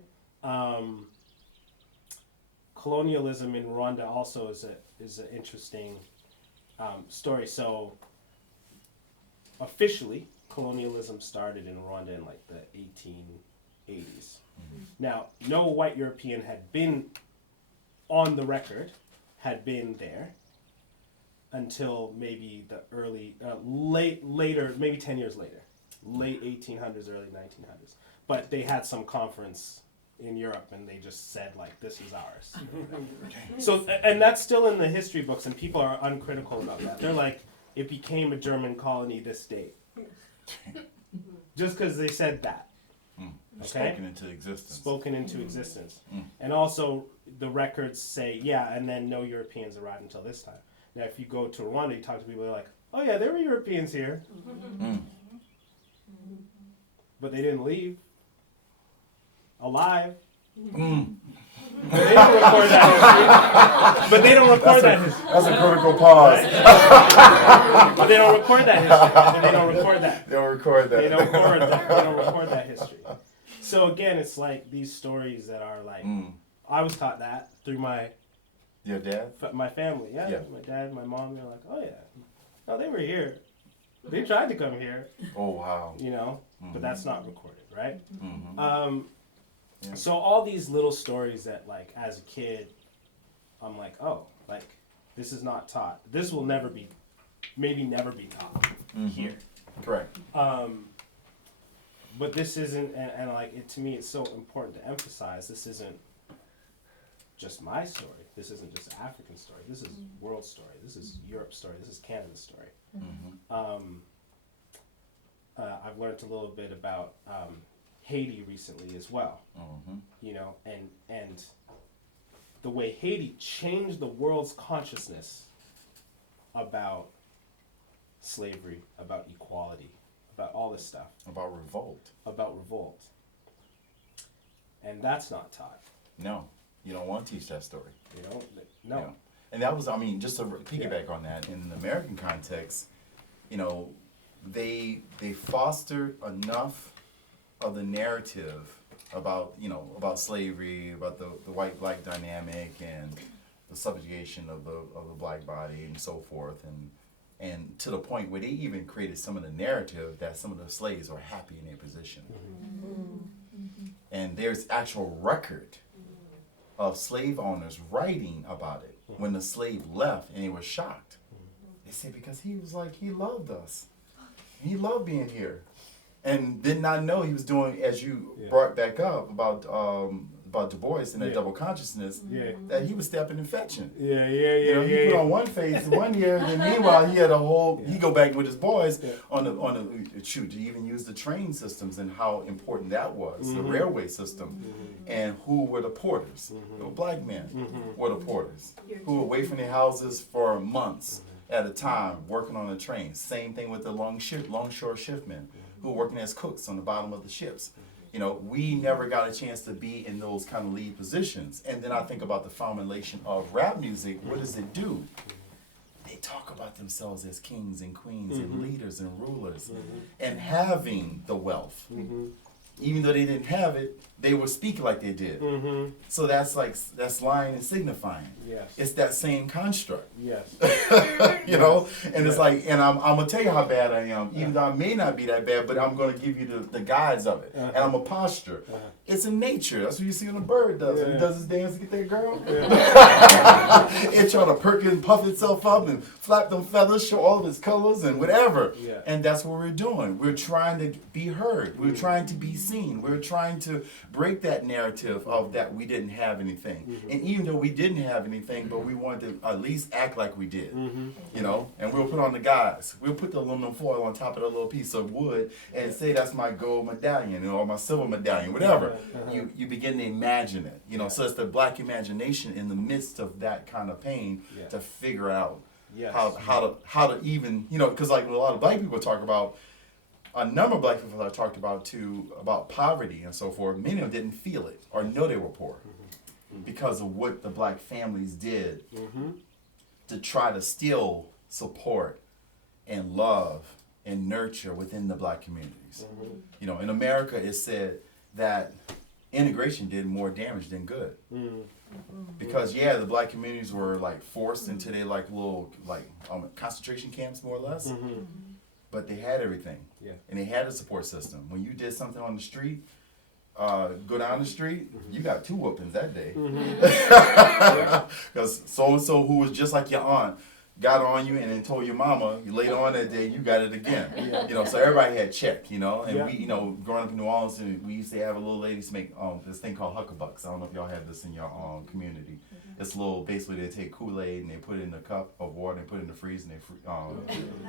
Colonialism in Rwanda also is an interesting story. So officially, colonialism started in Rwanda in the 1880s. Now, no white European had been on the record, had been there until maybe the later, maybe 10 years later, late 1800s, early 1900s. but they had some conference in Europe and they just said like, this is ours. So, and that's still in the history books, and people are uncritical about that. They're like, it became a German colony this date. Just because they said that. Okay? Spoken into existence. Spoken into existence. And also, the records say, yeah, and then no Europeans arrived until this time. Now, if you go to Rwanda, you talk to people, they're like, oh yeah, there were Europeans here. But they didn't leave. Alive. But they don't record that history. But they don't record that history. That's a critical pause. Right? But they don't record that history. They don't record that. They don't record that. They don't record that. They don't record that history. So again, it's like these stories that are like, I was taught that through your dad? My family. Yeah. My dad, my mom, they're like, oh yeah. No, they were here. They tried to come here. Oh, wow. You know, but that's not recorded, right? Yeah. So all these little stories that, like, as a kid, I'm like, oh, like, this is not taught. This will never be, maybe never be taught here. Correct. But this isn't, and like, it, to me, it's so important to emphasize, this isn't just my story. This isn't just African story. This is world story. This is Europe story. This is Canada story. I've learned a little bit about Haiti recently as well. You know, and the way Haiti changed the world's consciousness about slavery, about equality, about all this stuff. About revolt. About revolt. And that's not taught. No, you don't want to teach that story. You know, no. You know? And that was, I mean, just to piggyback on that, in the American context, you know, they fostered enough of the narrative about, you know, about slavery, about the white-black dynamic and the subjugation of the black body and so forth, and to the point where they even created some of the narrative that some of the slaves were happy in their position. And there's actual record of slave owners writing about it when the slave left, and they were shocked. They said, because he was like, he loved us. He loved being here. And did not know he was doing, as you brought back up about Du Bois and that double consciousnness, that he was stepping and fetching. You know, he put on one face 1 year, and meanwhile he had a whole. He go back with his boys on the shoot to even use the train systems and how important that was, the railway system, and who were the porters. The black men were the porters who were away from their houses for months at a time working on the train. Same thing with the longshore shiftmen who were working as cooks on the bottom of the ships. You know, we never got a chance to be in those kind of lead positions. And then I think about the formulation of rap music. What does it do? They talk about themselves as kings and queens and leaders and rulers and having the wealth. Even though they didn't have it, they were speaking like they did. So that's lying and signifying. It's that same construct. You know, and it's like, and I'm gonna tell you how bad I am, even though I may not be that bad, but I'm gonna give you the guides of it, and I'm a posture. It's in nature. That's what you see when a bird does. When he does his dance to get that girl. It trying to perk and puff itself up and flap them feathers, show all of its colors and whatever. And that's what we're doing. We're trying to be heard. We're trying to be seen. We're trying to break that narrative of that we didn't have anything. And even though we didn't have anything, but we wanted to at least act like we did. You know, and we'll put on the guys. We'll put the aluminum foil on top of the little piece of wood and say that's my gold medallion or my silver medallion, whatever. You begin to imagine it. You know, so it's the black imagination in the midst of that kind of pain to figure out how to even, you know, because like a lot of black people talk about, a number of black people I talked about too, about poverty and so forth, many of them didn't feel it or know they were poor because of what the black families did to try to still support and love and nurture within the black communities. You know, in America it's said that integration did more damage than good. Because the black communities were like forced into their like little like concentration camps more or less. But they had everything. And they had a support system. When you did something on the street, go down the street, you got 2 whoopings that day. Because so-and-so who was just like your aunt got on you and then told your mama later on that day you got it again. So everybody had check, and we, growing up in New Orleans, we used to have a little ladies make this thing called huckabucks. I don't know if y'all have this in your community. It's basically they take Kool-Aid and they put it in a cup of water and put it in the freezer and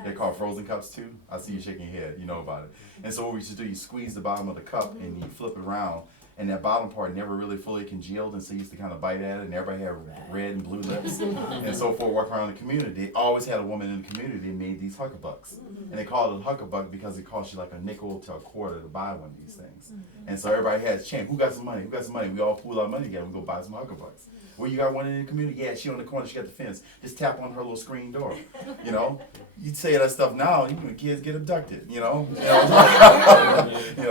they're called frozen cups too. I see you shaking your head, you know about it. And so what we used to do, you squeeze the bottom of the cup and you flip it around. And that bottom part never really fully congealed, and so you used to kind of bite at it, and everybody had red and blue lips, and so forth, walk around the community. They always had a woman in the community that made these huckabucks. And they called it a huckabuck because it cost you like a nickel to a quarter to buy one of these things. And so everybody had a chant, who got some money, who got some money? We all pool our money together, we go buy some huckabucks. Well, you got one in the community? Yeah, she on the corner, she got the fence. Just tap on her little screen door, You'd say that stuff now, kids get abducted, you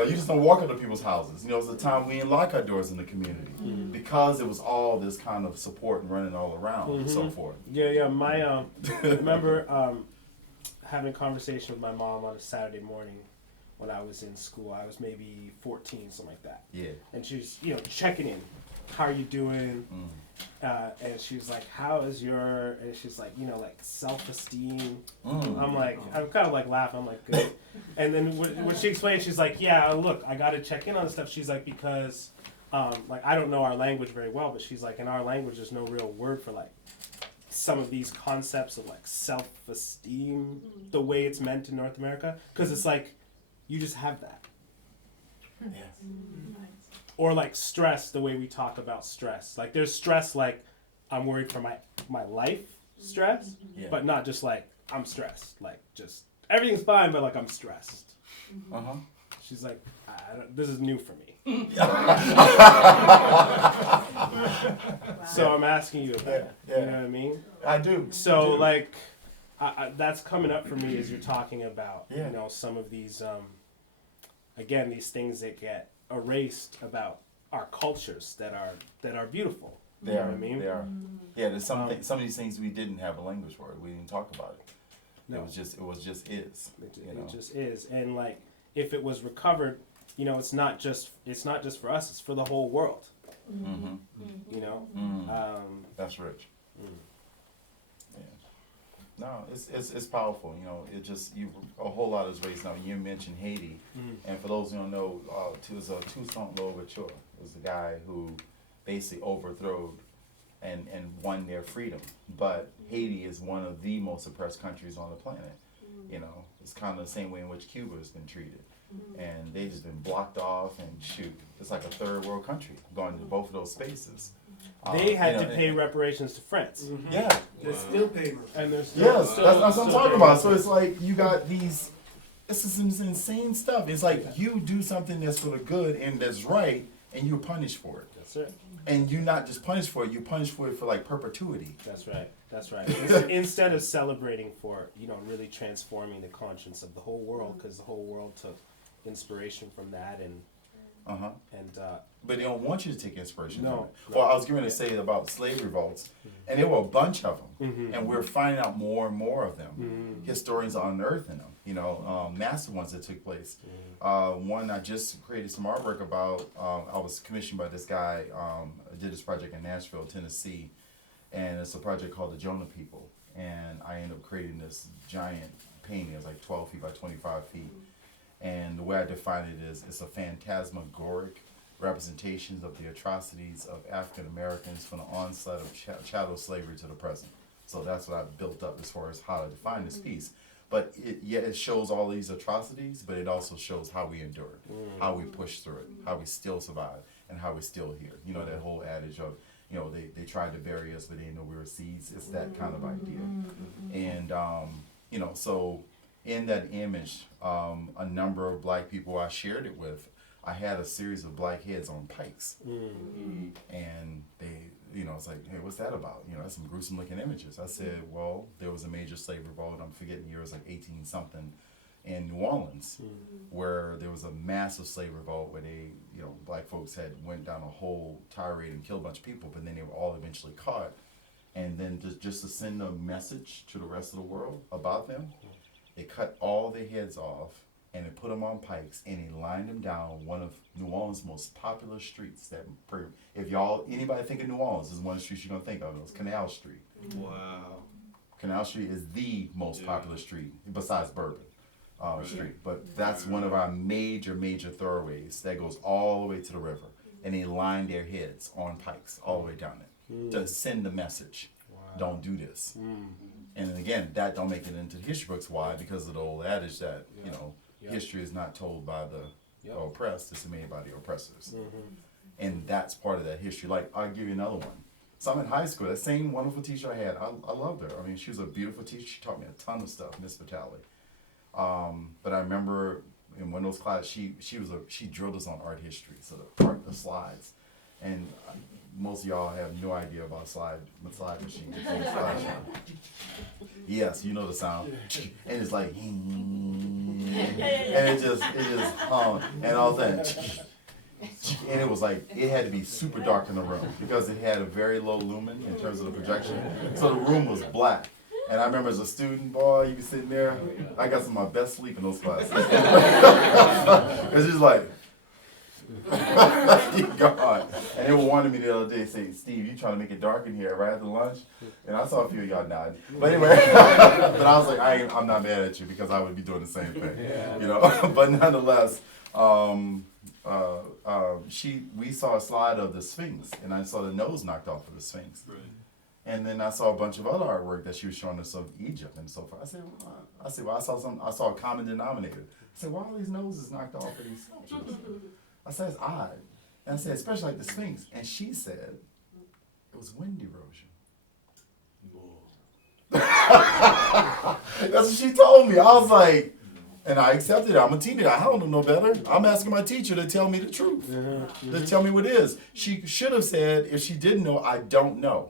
just don't walk into people's houses. It's the time we didn't lock our doors in the community because it was all this kind of support and running all around and so forth. Yeah. My remember having a conversation with my mom on a Saturday morning when I was in school. I was maybe 14, something like that. Yeah. And she was, checking in. How are you doing? And she was like, how is your, and she's like, self-esteem. I'm kind of like laughing. I'm like, good. And then when she explained, she's like, yeah, look, I got to check in on this stuff. She's like, because, I don't know our language very well, but she's like, in our language, there's no real word for some of these concepts of self-esteem, the way it's meant in North America. Because it's you just have that. Yes. Or stress, the way we talk about stress. There's stress I'm worried for my life stress, but not just I'm stressed. Just everything's fine, but I'm stressed. She's like, this is new for me. So I'm asking you about that. You know what I mean? I do. So that's coming up for me as you're talking about some of these again, these things that get erased about our cultures that are beautiful. They are. What I mean? They are. Yeah, there's some of these things we didn't have a language for. We didn't talk about it. No. It was just is. It just is. And if it was recovered, it's not just for us, it's for the whole world. That's rich. Yeah. No, it's powerful. A whole lot is raised now. You mentioned Haiti, and for those who don't know, it was a Toussaint Louverture. It was the guy who basically overthrew and won their freedom. But Haiti is one of the most oppressed countries on the planet. It's kind of the same way in which Cuba has been treated, and they've just been blocked off and it's like a third world country going to both of those spaces. They had to pay reparations to France. Yeah. They're still paying. And they're still, that's what I'm talking about. So it's you got these, this is some insane stuff. It's you do something that's for the good and that's right, and you're punished for it. That's it. And you're not just punished for it, you're punished for it for perpetuity. That's right. Instead of celebrating for, really transforming the conscience of the whole world, because the whole world took inspiration from that and but they don't want you to take inspiration from it. No. Well, I was going to say about slave revolts, and there were a bunch of them, and we're finding out more and more of them. Historians are unearthing them, massive ones that took place. One I just created some artwork about, I was commissioned by this guy, I did this project in Nashville, Tennessee, and it's a project called the Jonah People, and I ended up creating this giant painting, it's 12 feet by 25 feet. And the way I define it is, it's a phantasmagoric representations of the atrocities of African Americans from the onset of chattel slavery to the present. So that's what I've built up as far as how to define this piece. But it shows all these atrocities, but it also shows how we endured, how we pushed through it, how we still survived, and how we're still here. That whole adage of, they tried to bury us, but they didn't know we were seeds. It's that kind of idea. And, so in that image, a number of black people I shared it with, I had a series of black heads on pikes. And they, it's hey, what's that about? That's some gruesome looking images. I said, well, there was a major slave revolt, I'm forgetting the year, it was 18 something, in New Orleans, where there was a massive slave revolt where they, black folks had went down a whole tirade and killed a bunch of people, but then they were all eventually caught. And then just to send a message to the rest of the world about them, they cut all their heads off and they put them on pikes and they lined them down one of New Orleans' most popular streets. If anybody think of New Orleans, this is one of the streets you're gonna think of. It was Canal Street. Wow. Canal Street is the most popular street besides Bourbon Street, but that's one of our major thoroughways that goes all the way to the river, and they line their heads on pikes all the way down it to send the message. Don't do this. And then again, that don't make it into the history books. Why? Because of the old adage that history is not told by the oppressed; it's made by the oppressors. And that's part of that history. Like, I'll give you another one. So I'm in high school. That same wonderful teacher I had, I loved her. I mean, she was a beautiful teacher. She taught me a ton of stuff, Miss Vitale. But I remember in one of those classes, she drilled us on art history, so the slides. And most of y'all have no idea about slide machine. Yes, you know the sound. And it's like, and it just and all that. And it was like, it had to be super dark in the room because it had a very low lumen in terms of the projection. So the room was black. And I remember as a student, boy, you be sitting there, I got some of my best sleep in those classes. It's just like, God. And they were warning me the other day, saying, Steve, you trying to make it dark in here right after lunch? And I saw a few of y'all nodding. But anyway, but I was like, I'm not mad at you because I would be doing the same thing. You know, but nonetheless, we saw a slide of the Sphinx, and I saw the nose knocked off of the Sphinx. Right. And then I saw a bunch of other artwork that she was showing us of Egypt and so forth. I saw a common denominator. I said, why are all these noses knocked off of these sculptures? I said, it's odd. And I said, especially like the Sphinx. And she said, it was wind erosion. That's what she told me. I was like, and I accepted it. I'm a teenager. I don't know no better. I'm asking my teacher to tell me the truth. To tell me what it is. She should have said, if she didn't know, I don't know.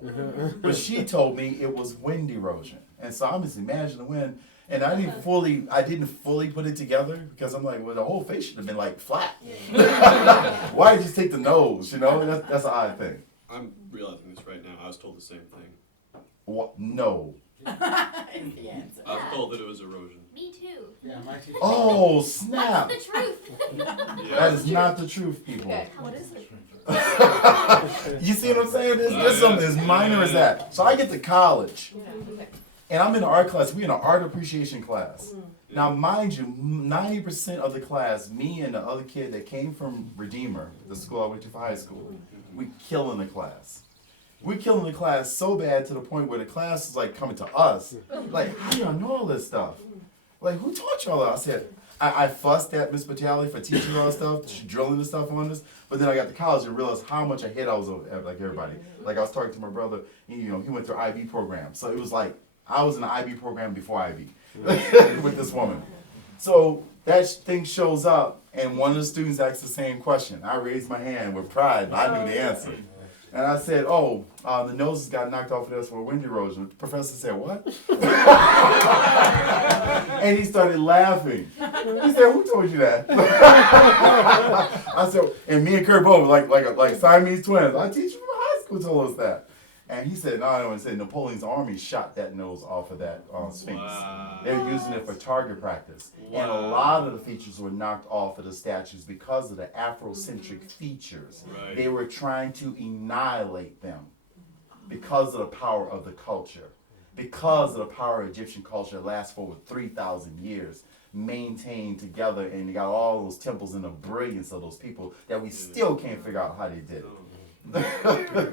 But she told me it was wind erosion. And so I'm just imagining the wind. And I didn't fully put it together because I'm like, well, the whole face should have been like flat. Why just take the nose? You know, that's an odd thing. I'm realizing this right now. I was told the same thing. What? No. I was told that it was erosion. Me too. Yeah, my teacher. Oh, snap. What's the truth? That is not the truth, people. Okay, what is it? You see what I'm saying? There's something as minor as that. So I get to college, and I'm in an art class. We're in an art appreciation class. Now, mind you, 90% of the class, me and the other kid that came from Redeemer, the school I went to for high school, we killing the class. We're killing the class so bad to the point where the class is like coming to us. Like, how do y'all know all this stuff? Like, who taught y'all that? I said, I fussed at Miss Battali for teaching all this stuff, drilling the stuff on us. But then I got to college and realized how much ahead I was of like everybody. Like, I was talking to my brother, he went through IB program. So it was like, I was in the IB program before IB with this woman. So that thing shows up, and one of the students asked the same question. I raised my hand with pride, but I knew the answer. And I said, the noses got knocked off of us for wind erosion. The professor said, what? And he started laughing. He said, who told you that? I said, and me and Kurt both, like Siamese twins. Our teacher from high school told us that. And he said, no, I don't want to say Napoleon's army shot that nose off of that Sphinx. Wow. They were using it for target practice. Wow. And a lot of the features were knocked off of the statues because of the Afrocentric features. Right. They were trying to annihilate them because of the power of the culture. Because of the power of Egyptian culture that lasts for over 3,000 years, maintained together, and you got all those temples and the brilliance of those people that we still can't figure out how they did it.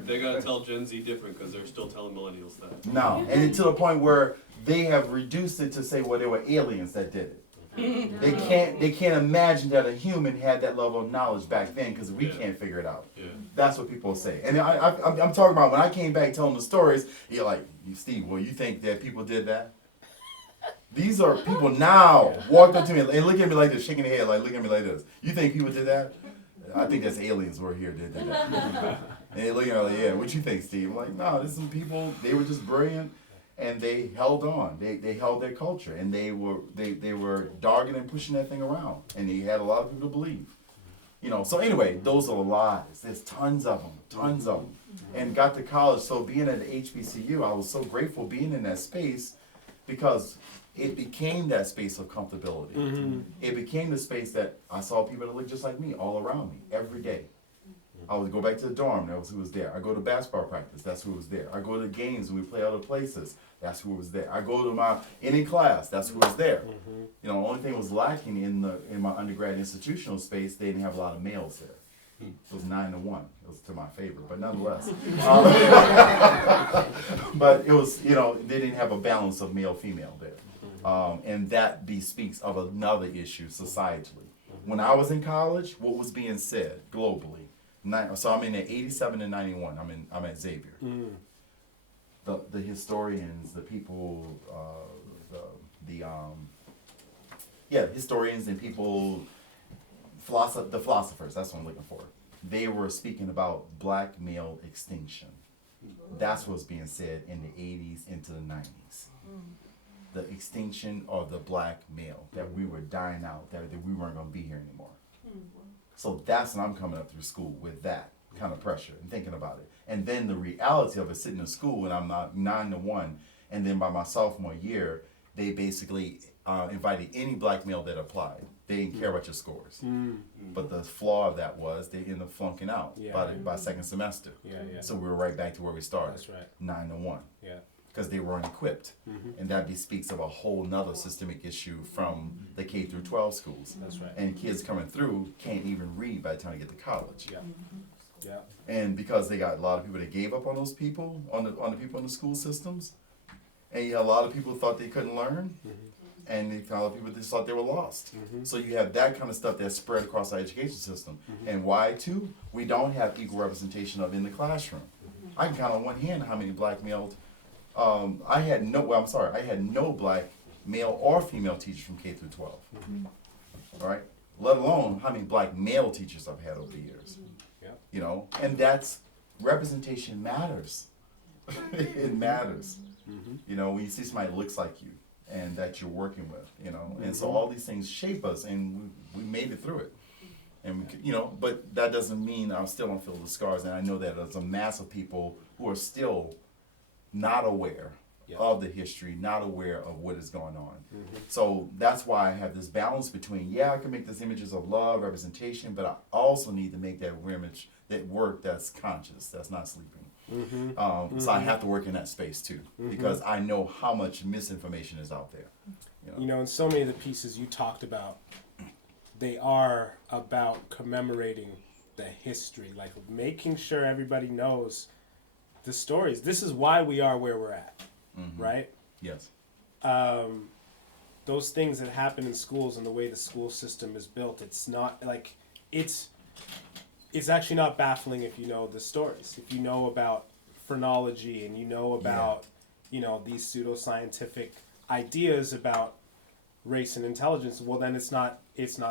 They gotta tell Gen Z different because they're still telling millennials that. No, and to the point where they have reduced it to say, well, they were aliens that did it. They can't imagine that a human had that level of knowledge back then because we can't figure it out. Yeah. That's what people say. And I'm talking about when I came back telling the stories, you're like, Steve, well, you think that people did that? These are people now walked up to me and look at me like this, shaking their head, like, look at me like this. You think people did that? I think that's aliens who are here that did that. And they look at me like, yeah, what you think, Steve? I'm like, no, there's some people, they were just brilliant, and they held on. They held their culture, and they were dogging and pushing that thing around, and they had a lot of people to believe. So anyway, those are lies. There's tons of them. And got to college, so being at the HBCU, I was so grateful being in that space because it became that space of comfortability. Mm-hmm. It became the space that I saw people that looked just like me all around me every day. I would go back to the dorm, that was who was there. I go to basketball practice, that's who was there. I go to games when we play other places, that's who was there. I go to any class, that's who was there. You know, the only thing was lacking in my undergrad institutional space, they didn't have a lot of males there. It was 9-1. It was to my favor, but nonetheless. But it was, you know, they didn't have a balance of male-female there. And that bespeaks of another issue societally. When I was in college, what was being said globally? So I'm in at 87 and 91. I'm at Xavier. The historians, the people, historians and people, the philosophers. That's what I'm looking for. They were speaking about black male extinction. That's what's being said in the 80s into the 90s. The extinction of the black male, that we were dying out, that we weren't going to be here anymore. So that's when I'm coming up through school with that kind of pressure and thinking about it. And then the reality of it, sitting in school and I'm not 9-1, and then by my sophomore year, they basically invited any black male that applied. They didn't care about your scores. But the flaw of that was they ended up flunking out by second semester. So we were right back to where we started. That's right. 9-1. Because they weren't equipped. And that bespeaks of a whole nother systemic issue from the K through 12 schools. That's right. And kids coming through can't even read by the time they get to college. Yeah. And because they got a lot of people that gave up on those people, on the people in the school systems, and you had a lot of people thought they couldn't learn, and they found a lot of people that just thought they were lost. So you have that kind of stuff that's spread across our education system. And why too? We don't have equal representation of in the classroom. I can count on one hand how many black males. I had no black male or female teachers from K through 12. All right, let alone how many black male teachers I've had over the years. You know, and that's representation matters. It matters. You know, when you see somebody that looks like you and that you're working with, you know, and so all these things shape us, and we made it through it. And we, you know, but that doesn't mean I still don't feel the scars, and I know that there's a mass of people who are still not aware of the history, not aware of what is going on. So that's why I have this balance between, I can make these images of love, representation, but I also need to make that image, that work that's conscious, that's not sleeping. So I have to work in that space too, because I know how much misinformation is out there. You know, and so many of the pieces you talked about, they are about commemorating the history, like making sure everybody knows the stories. This is why we are where we're at, right? Yes. Those things that happen in schools and the way the school system is built, it's not like, it's actually not baffling if you know the stories. If you know about phrenology and you know about, you know, these pseudoscientific ideas about race and intelligence, well then it's not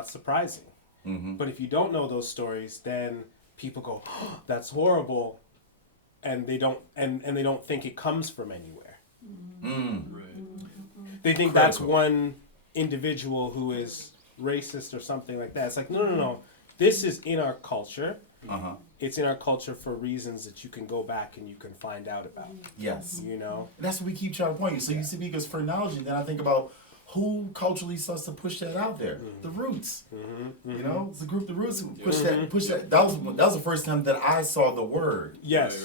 surprising. But if you don't know those stories, then people go, oh, that's horrible, and they don't think it comes from anywhere. They think that's one individual who is racist or something like that. It's like, no. This is in our culture. It's in our culture for reasons that you can go back and you can find out about. Yes. You know? And that's what we keep trying to point you. So you see, because phrenology, then I think about who culturally starts to push that out there. The Roots. You know, it's the group The Roots who push that. That was the first time that I saw the word. Yes.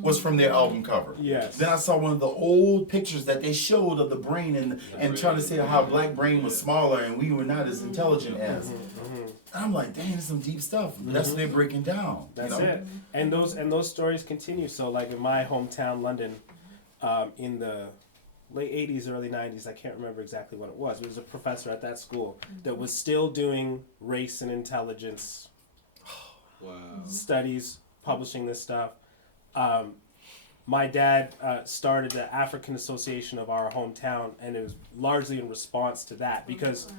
Was from their album cover. Yes. Then I saw one of the old pictures that they showed of the brain and trying to say how black brain was smaller and we were not as intelligent as. I'm like, dang, there's some deep stuff. That's what they're breaking down. That's it. And those stories continue. So like in my hometown, London, in the late 80s, early 90s, I can't remember exactly what it was. There was a professor at that school that was still doing race and intelligence studies, publishing this stuff. My dad started the African Association of our hometown, and it was largely in response to that, because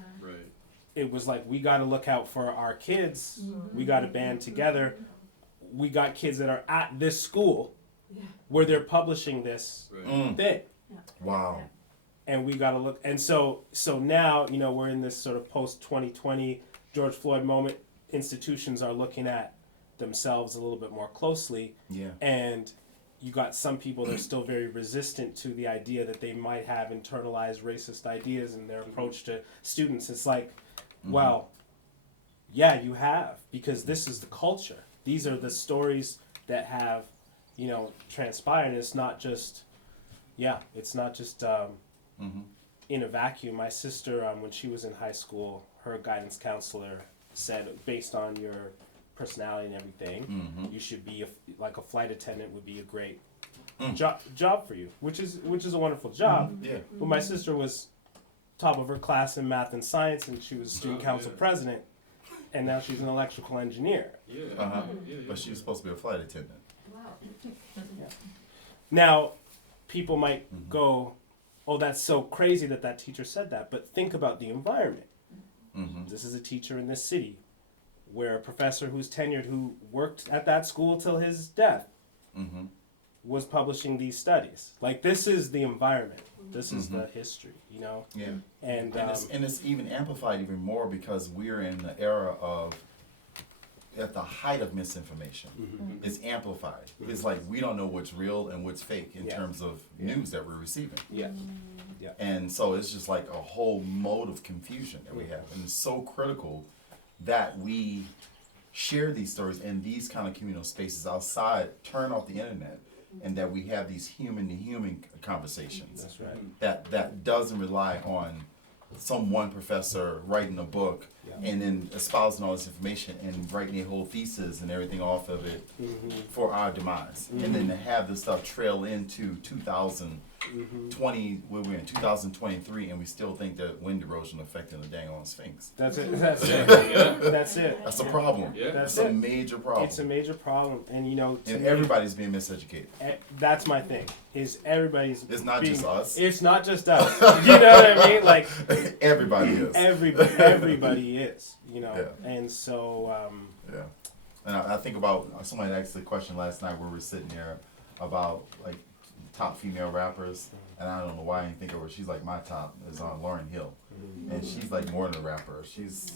it was like, we got to look out for our kids. We got to band together. We got kids that are at this school where they're publishing this thing. Wow. And we got to look. And so now, you know, we're in this sort of post-2020 George Floyd moment. Institutions are looking at themselves a little bit more closely. And you got some people that are still very resistant to the idea that they might have internalized racist ideas in their approach to students. It's like, well, yeah, you have, because this is the culture. these are the stories that have, you know, transpired. It's not just, it's not just in a vacuum. My sister, when she was in high school, her guidance counselor said, based on your personality and everything, you should be like a flight attendant would be a great job for you, which is a wonderful job. Yeah. But my sister was top of her class in math and science, and she was student council president, and now she's an electrical engineer. But she was supposed to be a flight attendant. Now, people might go, "Oh, that's so crazy that teacher said that." But think about the environment. This is a teacher in this city, where a professor who's tenured, who worked at that school till his death, was publishing these studies. Like, this is the environment. This is the history, you know? Yeah. And it's even amplified even more because we're in the era of, at the height of misinformation. It's amplified. It's like we don't know what's real and what's fake in terms of news that we're receiving. And so it's just like a whole mode of confusion that we have. And it's so critical that we share these stories in these kind of communal spaces outside, turn off the internet, and that we have these human-to-human conversations. That's right. That doesn't rely on some one professor writing a book and then espousing all this information and writing a whole thesis and everything off of it for our demise. And then to have this stuff trail into 2020, where we're in 2023, and we still think that wind erosion affecting the dang on Sphinx. That's it. That's it. That's it. That's a problem. That's a major problem. It's a major problem, and you know. And everybody's being miseducated. That's my thing. Is everybody's? It's not just us. It's not just us. You know what I mean? Like everybody is. Everybody is. You know. And so. And I think about somebody asked the question last night where we were sitting there about like top female rappers, and I don't know why I didn't think of her. She's like my top is on Lauryn Hill, and she's like more than a rapper. She's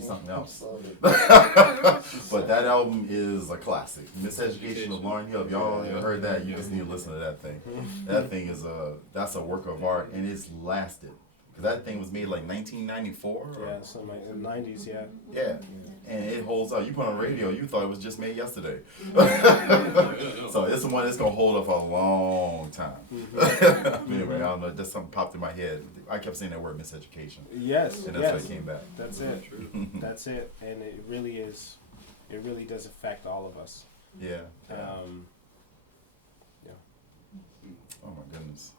something else. But that album is a classic. Miseducation of Lauryn Hill. If y'all ever heard that, you just need to listen to that thing. That thing is that's a work of art, and it's lasted. Cause that thing was made like 1994. Yeah, something like the 90s. Yeah. Yeah. And it holds up. You put it on radio, you thought it was just made yesterday. So it's the one that's gonna hold up for a long time. Anyway, I don't know, just something popped in my head. I kept saying that word miseducation. Yes. And that's why it came back. That's it. That's it. And it really is. It really does affect all of us. Yeah. Oh my goodness.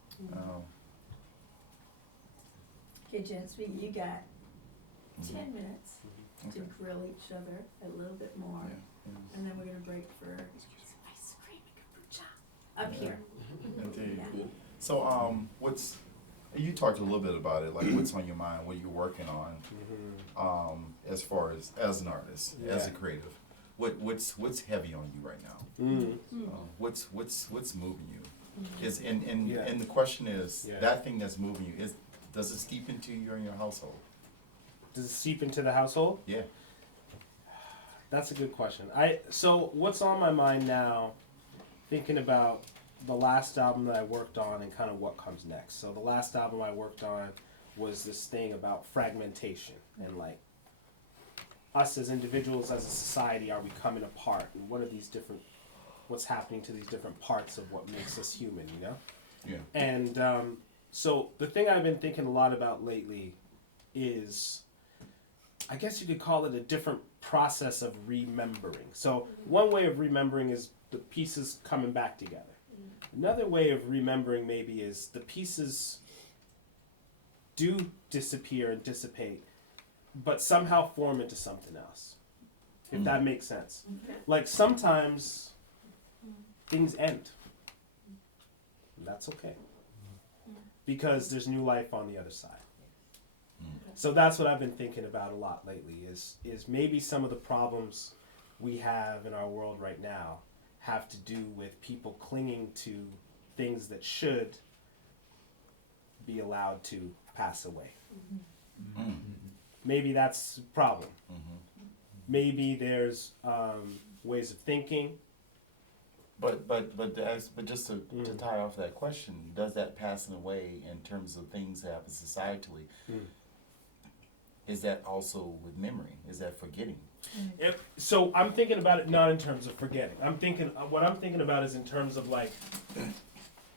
Okay, gents, you got 10 minutes to grill each other a little bit more, and then we're gonna break for some ice cream and kombucha up here. Indeed. So, you talked a little bit about it, like what's on your mind, what you're working on, as far as an artist, as a creative. What's heavy on you right now? What's moving you? And the question is, that thing that's moving you, does it seep into you in your household? Does it seep into the household? Yeah. That's a good question. So what's on my mind now, thinking about the last album that I worked on and kind of what comes next. So the last album I worked on was this thing about fragmentation and like us as individuals, as a society, are we coming apart? And what are these different, what's happening to these different parts of what makes us human, you know? Yeah. And so the thing I've been thinking a lot about lately is, I guess you could call it a different process of remembering. So one way of remembering is the pieces coming back together. Another way of remembering maybe is the pieces do disappear and dissipate, but somehow form into something else, if that makes sense. Like sometimes things end. And that's okay. Because there's new life on the other side. So that's what I've been thinking about a lot lately is maybe some of the problems we have in our world right now have to do with people clinging to things that should be allowed to pass away. Maybe that's a problem. Maybe there's ways of thinking. But just to tie off that question, does that passing away in terms of things that happen societally? Is that also with memory? Is that forgetting? So I'm thinking about it not in terms of forgetting. What I'm thinking about is in terms of like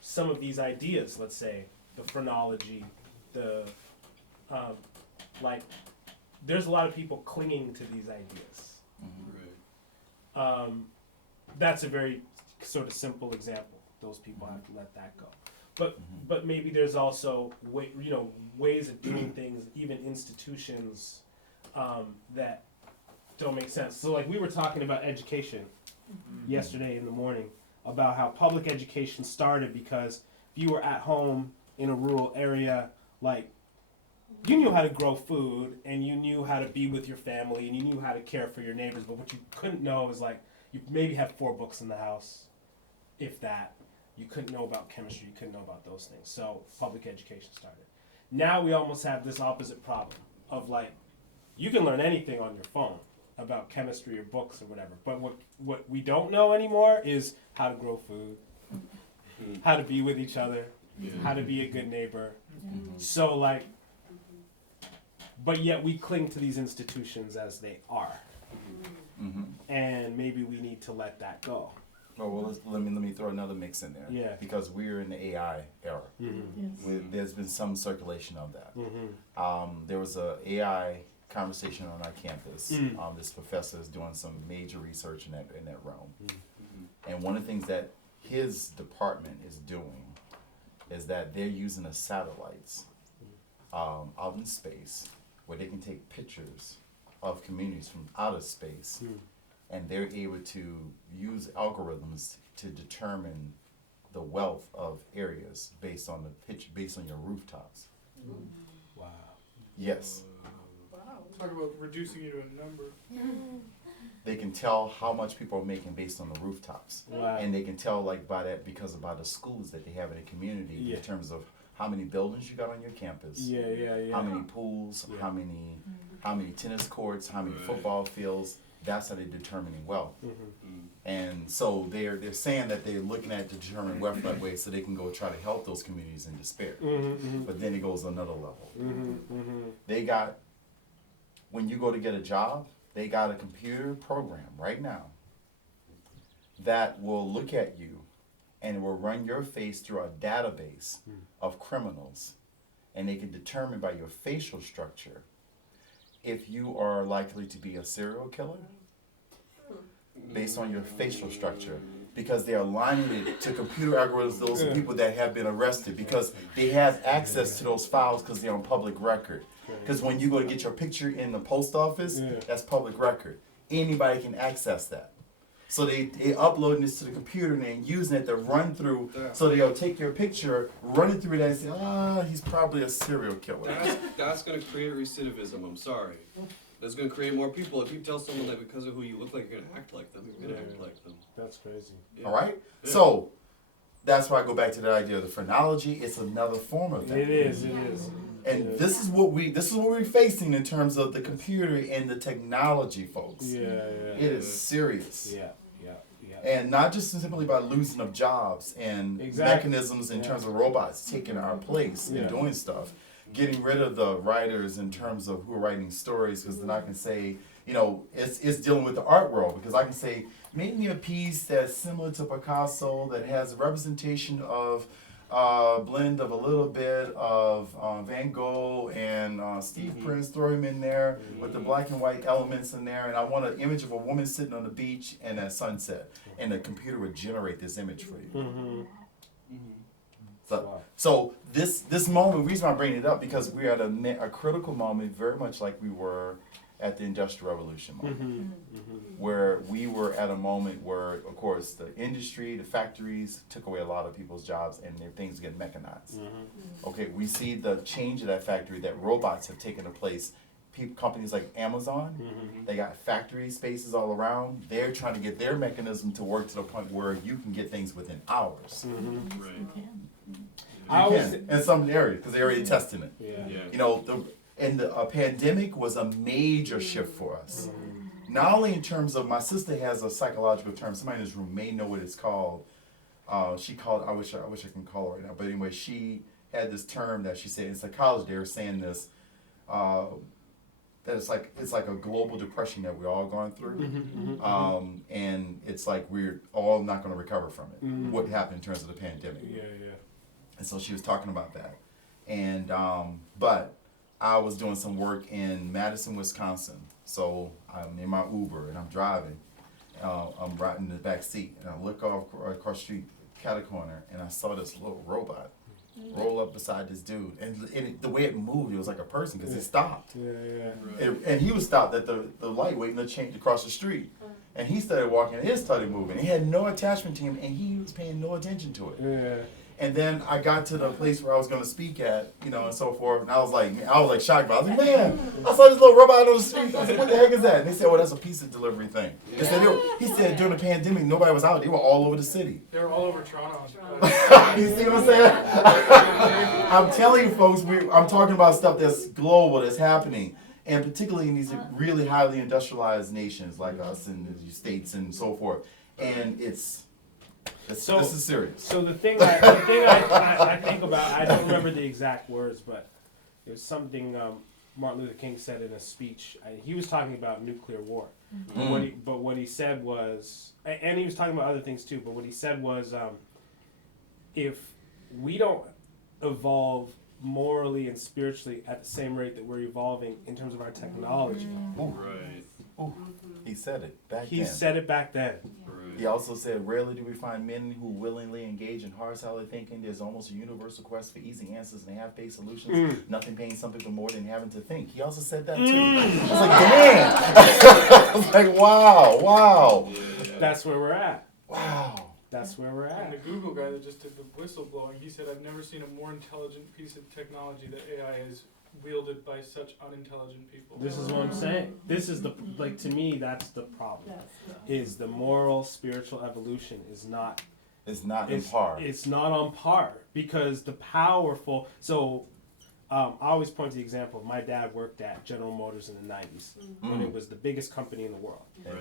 some of these ideas. Let's say the phrenology, the like. There's a lot of people clinging to these ideas. Right. That's a very sort of simple example. Those people have to let that go. But maybe there's also ways of doing things, even institutions that don't make sense. So like we were talking about education yesterday in the morning about how public education started because if you were at home in a rural area, like you knew how to grow food and you knew how to be with your family and you knew how to care for your neighbors, but what you couldn't know is like you maybe have 4 books in the house, if that. You couldn't know about chemistry, you couldn't know about those things. So public education started. Now we almost have this opposite problem of like you can learn anything on your phone about chemistry or books or whatever, but what we don't know anymore is how to grow food, how to be with each other, how to be a good neighbor. So like, but yet we cling to these institutions as they are, and maybe we need to let that go. Oh, well, let me throw another mix in there. Yeah. Because we're in the AI era. There's been some circulation of that. There was a AI conversation on our campus. This professor is doing some major research in that realm. And one of the things that his department is doing is that they're using the satellites out in space where they can take pictures of communities from outer space. And they're able to use algorithms to determine the wealth of areas based on based on your rooftops. Wow. Yes. Talk about reducing it to a number. They can tell how much people are making based on the rooftops. Wow. And they can tell like by that because by the schools that they have in the community in terms of how many buildings you got on your campus. How many pools, how many tennis courts, how many football fields. That's how they're determining wealth. And so they're saying that they're looking at to determine wealth that way so they can go try to help those communities in despair. But then it goes another level. They got, when you go to get a job, they got a computer program right now that will look at you and it will run your face through a database of criminals. And they can determine by your facial structure if you are likely to be a serial killer based on your facial structure, because they are aligning it to computer algorithms, those people that have been arrested, because they have access to those files because they're on public record. Because when you go to get your picture in the post office, that's public record. Anybody can access that. So they uploading this to the computer and then using it to run through. So they'll take your picture, run it through that and say, he's probably a serial killer. That's going to create recidivism. I'm sorry. That's going to create more people. If you tell someone that because of who you look like, you're going to act like them, you're going to act like them. That's crazy. Yeah. All right? Yeah. So that's why I go back to the idea of the phrenology. It's another form of that. It is. And this is what we're facing in terms of the computer and the technology, folks. It is serious. And not just simply by losing of jobs and mechanisms in terms of robots taking our place and doing stuff, getting rid of the writers in terms of who are writing stories, because then I can say, it's dealing with the art world, because I can say, make me a piece that's similar to Picasso that has a representation of blend of a little bit of Van Gogh and Steve Prince, throw him in there with the black and white elements in there, and I want an image of a woman sitting on the beach and at sunset, and the computer would generate this image for you. So this moment, the reason I bring it up, because we're at a critical moment, very much like we were at the Industrial Revolution moment, where we were at a moment where, of course, the industry, the factories took away a lot of people's jobs and their things get mechanized. Okay, we see the change of that factory, that robots have taken a place. Companies like Amazon, they got factory spaces all around. They're trying to get their mechanism to work to the point where you can get things within hours. In some areas, because they're already testing it. A pandemic was a major shift for us. Not only in terms of, my sister has a psychological term, somebody in this room may know what it's called. She called, I wish I can call her right now, but anyway, she had this term that she said in psychology, they were saying this, that it's like a global depression that we're all going through, and it's like we're all not going to recover from it. What happened in terms of the pandemic? Yeah. And so she was talking about that, and but I was doing some work in Madison, Wisconsin. So I'm in my Uber and I'm driving. I'm riding in the back seat, and I look off across the street, cat a corner, and I saw this little robot roll up beside this dude, and the way it moved, it was like a person because it stopped. And he was stopped at the light waiting to change across the street, and he started walking, and it started moving. He had no attachment to him, and he was paying no attention to it. And then I got to the place where I was going to speak at, and so forth. And I was like shocked. But I was like, man, I saw this little robot on the street. I was like, what the heck is that? And they said, well, that's a pizza delivery thing. He said during the pandemic, nobody was out. They were all over the city. They were all over Toronto. You see what I'm saying? I'm telling you, folks, I'm talking about stuff that's global, that's happening. And particularly in these really highly industrialized nations like us and the States and so forth. And this is serious. So the thing I think about, I don't remember the exact words, but it was something Martin Luther King said in a speech. He was talking about nuclear war. But what he said was, and he was talking about other things too, but what he said was, if we don't evolve morally and spiritually at the same rate that we're evolving in terms of our technology. He said it back then. He said it back then. He also said, rarely do we find men who willingly engage in hard solid thinking. There's almost a universal quest for easy answers and half-baked solutions. Nothing pains some people more than having to think. He also said that too. I was like, damn. I was like, wow. That's where we're at. Wow. That's where we're at. And the Google guy that just did the whistleblowing, he said, I've never seen a more intelligent piece of technology that AI is wielded by such unintelligent people. This is what I'm saying. This is to me, that's the problem. Is the moral, spiritual evolution is not... It's not on par. It's not on par because the powerful... So, I always point to the example. My dad worked at General Motors in the 90s when it was the biggest company in the world. And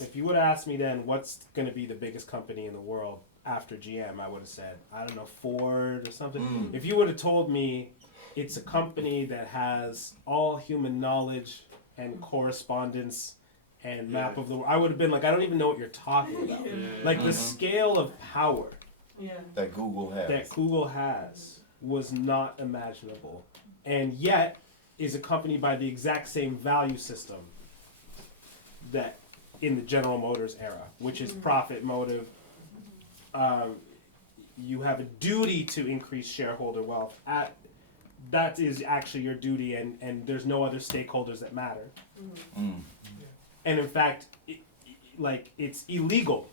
if you would have asked me then what's going to be the biggest company in the world after GM, I would have said, I don't know, Ford or something. If you would have told me it's a company that has all human knowledge and correspondence and map of the world, I would have been like, I don't even know what you're talking about. Like the scale of power that Google has was not imaginable, and yet is accompanied by the exact same value system that in the General Motors era, which is profit motive. You have a duty to increase shareholder wealth. That is actually your duty, and there's no other stakeholders that matter. And in fact, it's illegal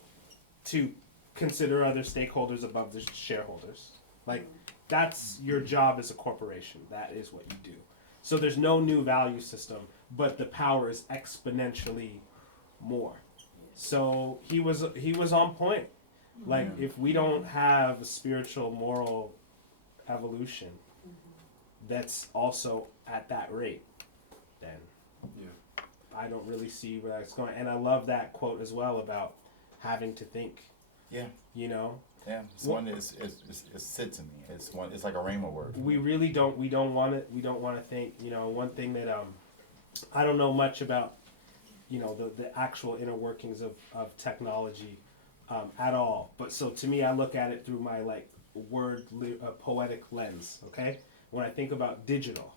to consider other stakeholders above the shareholders. That's your job as a corporation. That is what you do. So there's no new value system, but the power is exponentially more. So he was on point. If we don't have a spiritual, moral evolution that's also at that rate, then I don't really see where that's going. And I love that quote as well about having to think. Yeah. It's one that it sits in me. It's like a rhema word. We really don't. We don't want to think. One thing that I don't know much about. The actual inner workings of technology at all. But so to me, I look at it through my poetic lens. Okay, when I think about digital,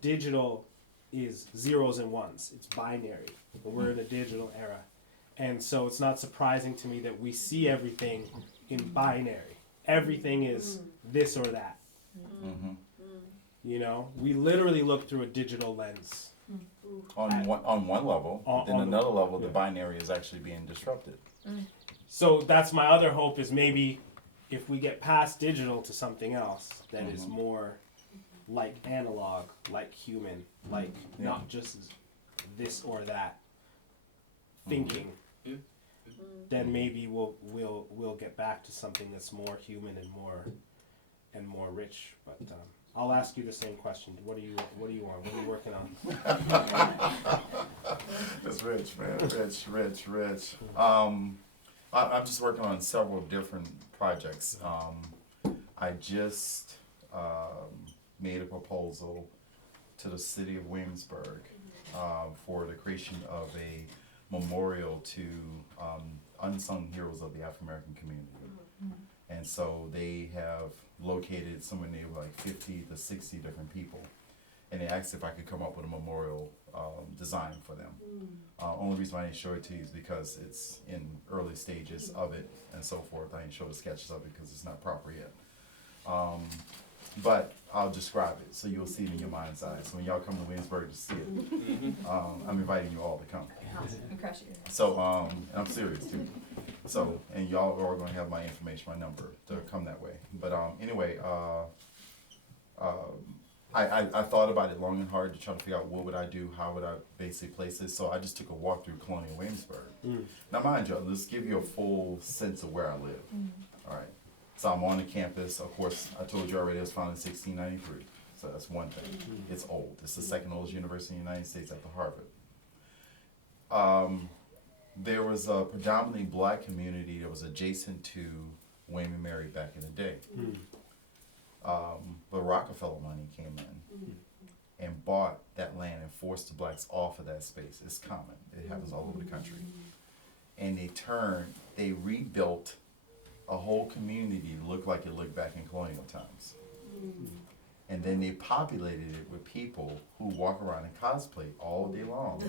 digital is zeros and ones. It's binary. And we're in a digital era, and so it's not surprising to me that we see everything in binary. Everything is this or that. We literally look through a digital lens. On one level, then another level, the binary is actually being disrupted. So that's my other hope is maybe if we get past digital to something else that is more like analog, like human, not just this or that thinking. Then maybe we'll get back to something that's more human and more rich. But I'll ask you the same question. What do you want? What are you working on? That's rich, man. Rich. I'm just working on several different projects. I just made a proposal to the city of Williamsburg for the creation of a memorial to unsung heroes of the African American community. And so they have located somewhere near like 50 to 60 different people. And they asked if I could come up with a memorial design for them. Only reason why I didn't show it to you is because it's in early stages of it and so forth. I didn't show the sketches of it because it's not proper yet. But I'll describe it so you'll see it in your mind's eye. So when y'all come to Williamsburg to see it, I'm inviting you all to come. So, and I'm serious too. So, and y'all are going to have my information, my number to come that way. But anyway, I thought about it long and hard to try to figure out what would I do, how would I basically place this. So I just took a walk through Colonial Williamsburg. Now mind you, let's give you a full sense of where I live. All right. So I'm on the campus. Of course, I told you already it was founded in 1693. So that's one thing. It's old. It's the second oldest university in the United States after Harvard. There was a predominantly black community that was adjacent to William and Mary back in the day. But Rockefeller money came in and bought that land and forced the blacks off of that space. It's common. It happens all over the country. And they rebuilt a whole community to look like it looked back in colonial times. And then they populated it with people who walk around and cosplay all day long.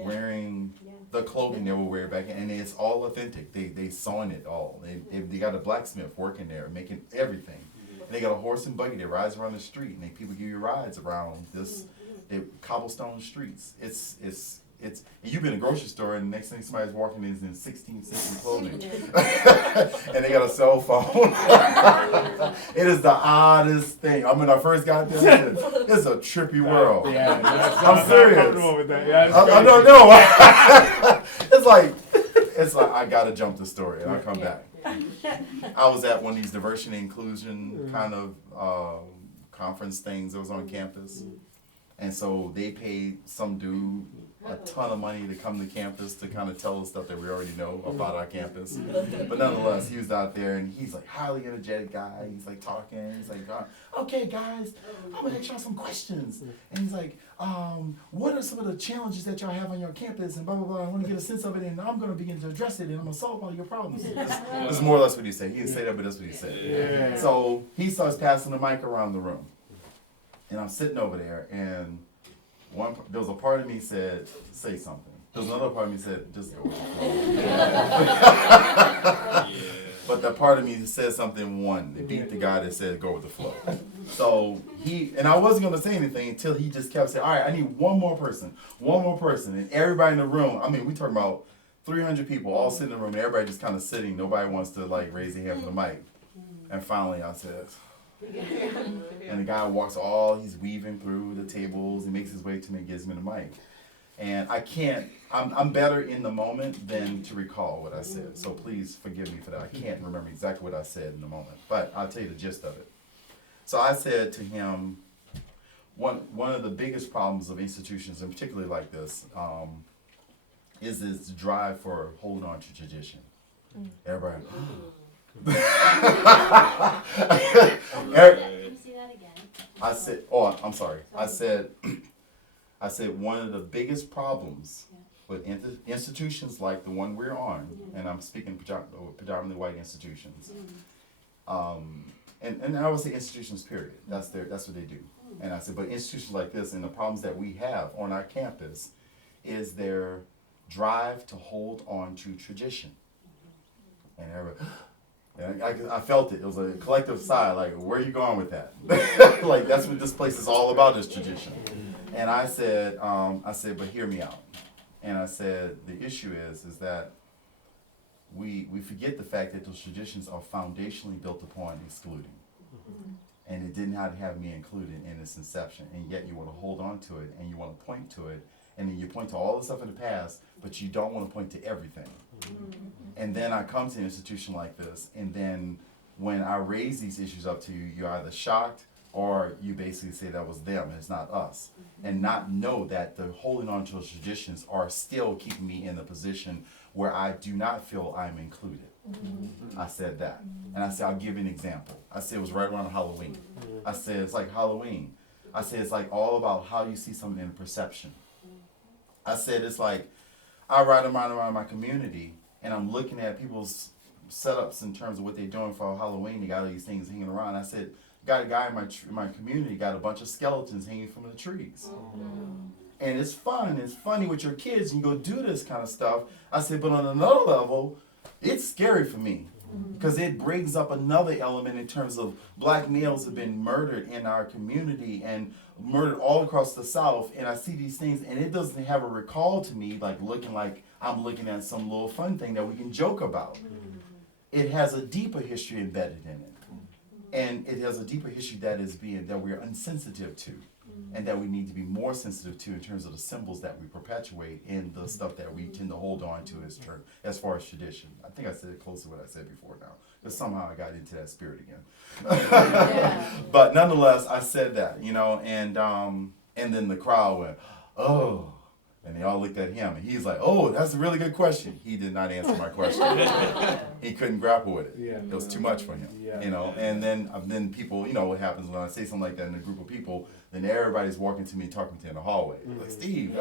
Wearing the clothing they would wear back, and it's all authentic. They sewing it all. They got a blacksmith working there, making everything. And they got a horse and buggy that rides around the street, and people give you rides around this cobblestone streets. It's you've been in a grocery store, and the next thing somebody's walking in 16th century clothing, and they got a cell phone. It is the oddest thing. I mean, when I first got there, it's a trippy world. Yeah, I'm serious. With that. Yeah, I don't know. it's like I gotta jump the story, and I'll come back. I was at one of these diversity and inclusion kind of conference things that was on campus, and so they paid some dude a ton of money to come to campus to kind of tell us stuff that we already know about our campus. But nonetheless, he was out there and he's like highly energetic guy. He's like talking. He's like, okay guys, I'm gonna ask y'all some questions. And he's like, what are some of the challenges that y'all have on your campus and blah, blah, blah. I want to get a sense of it and I'm gonna begin to address it and I'm gonna solve all your problems. This is more or less what he said. He didn't say that, but that's what he said. Yeah. So he starts passing the mic around the room. And I'm sitting over there and there was a part of me said, say something. There was another part of me said, just go with the flow. But the part of me said something It beat the guy that said go with the flow. So and I wasn't going to say anything until he just kept saying, all right, I need one more person. And everybody in the room, I mean, we talking about 300 people all sitting in the room and everybody just kind of sitting. Nobody wants to like raise their hand for the mic. And finally I said, and the guy walks he's weaving through the tables, he makes his way to me and gives me the mic. And I'm better in the moment than to recall what I said. So please forgive me for that. I can't remember exactly what I said in the moment, but I'll tell you the gist of it. So I said to him, one of the biggest problems of institutions, and particularly like this, is this drive for holding on to tradition. Everybody, Can you see that again? I said, I'm sorry. I said one of the biggest problems with institutions like the one we're on, and I'm speaking predominantly white institutions, and I would say institutions period. That's what they do. And I said, but institutions like this and the problems that we have on our campus is their drive to hold on to tradition. And everybody. And I felt it. It was a collective sigh, like, where are you going with that? Like, that's what this place is all about, is tradition. And I said, but hear me out. And I said, the issue is that we forget the fact that those traditions are foundationally built upon excluding. And it didn't have me included in its inception. And yet you want to hold on to it, and you want to point to it, and then you point to all the stuff in the past, but you don't want to point to everything. And then I come to an institution like this, and then when I raise these issues up to you, you're either shocked or you basically say that was them and it's not us. And not know that the holding on to those traditions are still keeping me in the position where I do not feel I'm included. I said that. And I said, I'll give you an example. I said it was right around Halloween. I said, it's like Halloween. I said it's like all about how you see something in perception. I said it's like I ride around my community and I'm looking at people's setups in terms of what they're doing for Halloween. They got all these things hanging around. I said, got a guy in my community got a bunch of skeletons hanging from the trees. And it's fun. It's funny with your kids. You go do this kind of stuff. I said, but on another level, it's scary for me because it brings up another element in terms of black males have been murdered in our community and murdered all across the South. And I see these things, and it doesn't have a recall to me like I'm looking at some little fun thing that we can joke about. It has a deeper history embedded in it. And it has a deeper history that we're insensitive to. And that we need to be more sensitive to in terms of the symbols that we perpetuate and the stuff that we tend to hold on to as far as tradition. I think I said it close to what I said before now, but somehow I got into that spirit again. But nonetheless, I said that, and then the crowd went, oh. And they all looked at him, and he's like, oh, that's a really good question. He did not answer my question. He couldn't grapple with it. Yeah. It was too much for him, And then people, what happens when I say something like that in a group of people, then everybody's walking to me, talking to me in the hallway. Like, Steve,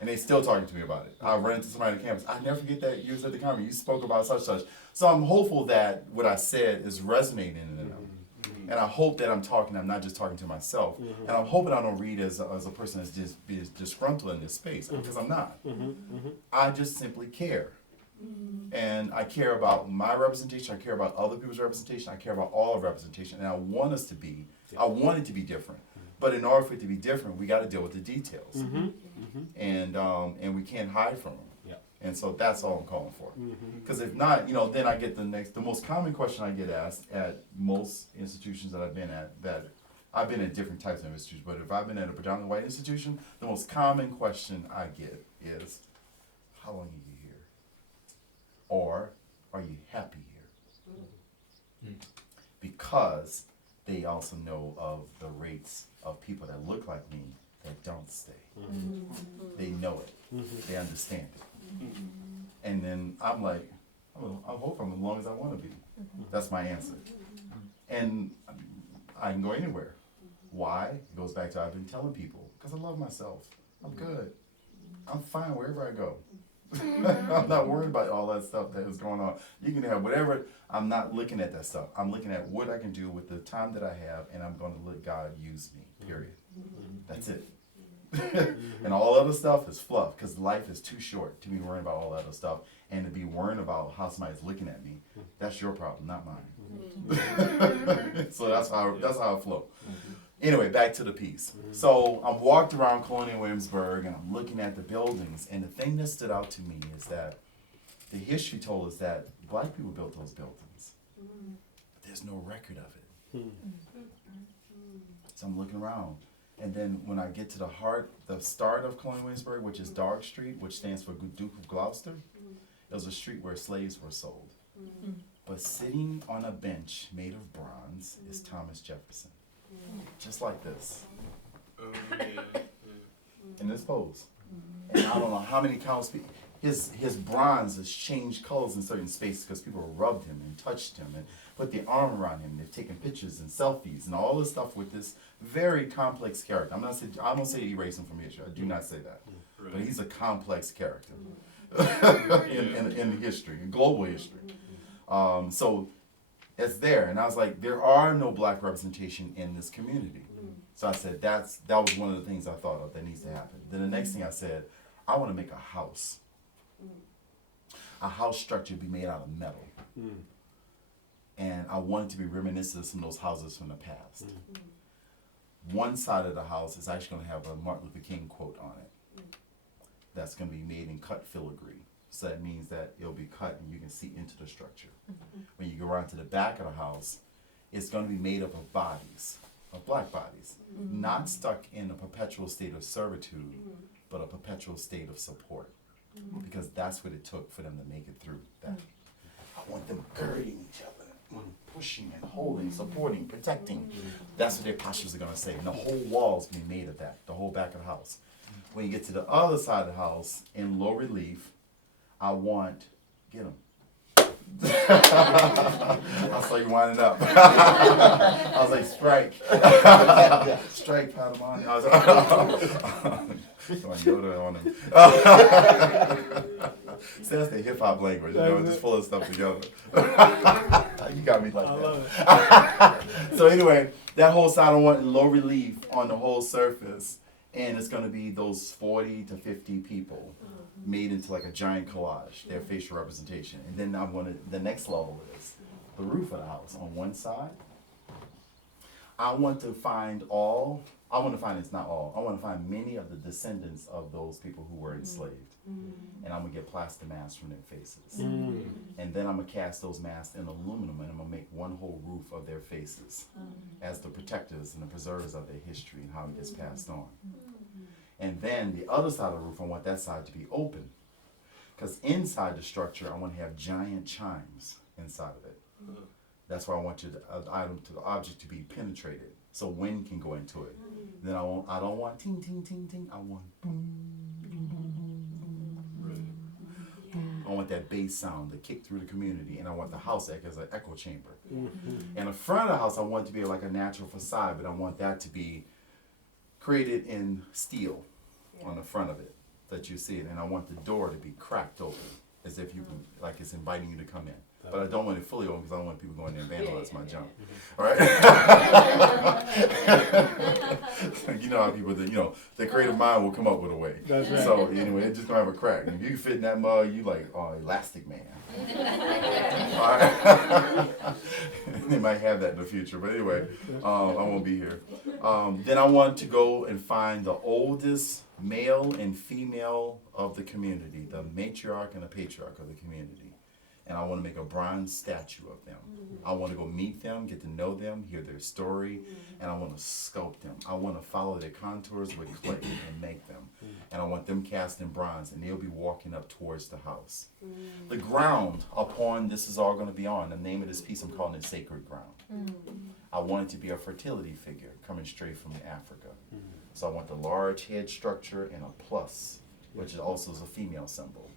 and they still talking to me about it. I run into somebody on campus. I never forget that you was at the conference. You spoke about such. So I'm hopeful that what I said is resonating in them. And I hope that I'm not just talking to myself. And I'm hoping I don't read as a person that's just disgruntled in this space, because I'm not. I just simply care. And I care about my representation, I care about other people's representation, I care about all of representation, and I want it to be different. But in order for it to be different, we got to deal with the details. And we can't hide from them. And so that's all I'm calling for. Because if not, then I get the most common question I get asked at most institutions that I've been at, that I've been at different types of institutions, but if I've been at a predominantly white institution, the most common question I get is, how long are you here? Or, are you happy here? Because they also know of the rates of people that look like me that don't stay. They know it. They understand it. And then I'm like, I hope I'm as long as I want to be. That's my answer. And I can go anywhere. Why? It goes back to I've been telling people, because I love myself. I'm good. I'm fine wherever I go. I'm not worried about all that stuff that is going on. You can have whatever. I'm not looking at that stuff. I'm looking at what I can do with the time that I have, and I'm going to let God use me, period. That's it. And all other stuff is fluff, because life is too short to be worrying about all that other stuff, and to be worrying about how somebody's looking at me. That's your problem, not mine. So that's how I flow. Anyway, back to the piece. So I'm walked around Colonial Williamsburg, and I'm looking at the buildings, and the thing that stood out to me is that the history told us that black people built those buildings, but there's no record of it. So I'm looking around. And then when I get to the start of Colonial Williamsburg, which is Dark Street, which stands for Duke of Gloucester, it was a street where slaves were sold. But sitting on a bench made of bronze is Thomas Jefferson. Just like this. In this pose. And I don't know how many counts, his bronze has changed colors in certain spaces because people rubbed him and touched him and put the arm around him. They've taken pictures and selfies and all this stuff with this very complex character. I don't say erase him from history. I do not say that. Right. But he's a complex character in history, in global history. So it's there, and I was like, there are no black representation in this community. So I said that was one of the things I thought of that needs to happen. Then the next thing I said, I want to make a house. A house structure be made out of metal. And I want it to be reminiscent of some of those houses from the past. One side of the house is actually going to have a Martin Luther King quote on it. That's going to be made in cut filigree. So that means that it'll be cut and you can see into the structure. When you go around to the back of the house, it's going to be made up of bodies, of black bodies, not stuck in a perpetual state of servitude, but a perpetual state of support. Because that's what it took for them to make it through that. I want them girding each other, pushing and holding, supporting, protecting. That's what their postures are going to say. And the whole wall's be made of that, the whole back of the house. When you get to the other side of the house, in low relief, I want, get them, I saw you winding up. I was like, strike. Strike, Padawan. I was like, Yoda on him. See, that's the hip hop language, you know, just pulling stuff together. You got me like I that. love it. So anyway, that whole side I want in low relief on the whole surface, and it's going to be those 40 to 50 people made into like a giant collage, their facial representation. And then I'm going to, the next level is the roof of the house on one side. I want to find it's not all, I want to find many of the descendants of those people who were enslaved. And I'm going to get plaster masks from their faces. And then I'm going to cast those masks in aluminum, and I'm going to make one whole roof of their faces as the protectors and the preservers of their history and how it gets passed on. And then the other side of the roof, I want that side to be open. Because inside the structure, I want to have giant chimes inside of it. That's why I want the object to be penetrated, so wind can go into it. Then I don't want ting, ting, ting, ting. I want boom, boom, boom, boom. I want that bass sound to kick through the community, and I want the house act as an echo chamber. And the front of the house, I want it to be like a natural facade, but I want that to be created in steel on the front of it, that you see it. And I want the door to be cracked open, as if you can, like it's inviting you to come in. But I don't want it fully open because I don't want people going there and vandalize my junk. All right? You know how people, their creative mind will come up with a way. That's right. So anyway, it's just going to have a crack. And if you can fit in that mug, you like, oh, Elastic Man. All right? They might have that in the future. But anyway, I won't be here. Then I want to go and find the oldest male and female of the community, the matriarch and the patriarch of the community. And I want to make a bronze statue of them. I want to go meet them, get to know them, hear their story, and I want to sculpt them. I want to follow their contours with clay and make them. And I want them cast in bronze, and they'll be walking up towards the house. The ground upon this is all going to be on, the name of this piece, I'm calling it Sacred Ground. I want it to be a fertility figure coming straight from Africa. So I want the large head structure and a plus, which is also a female symbol.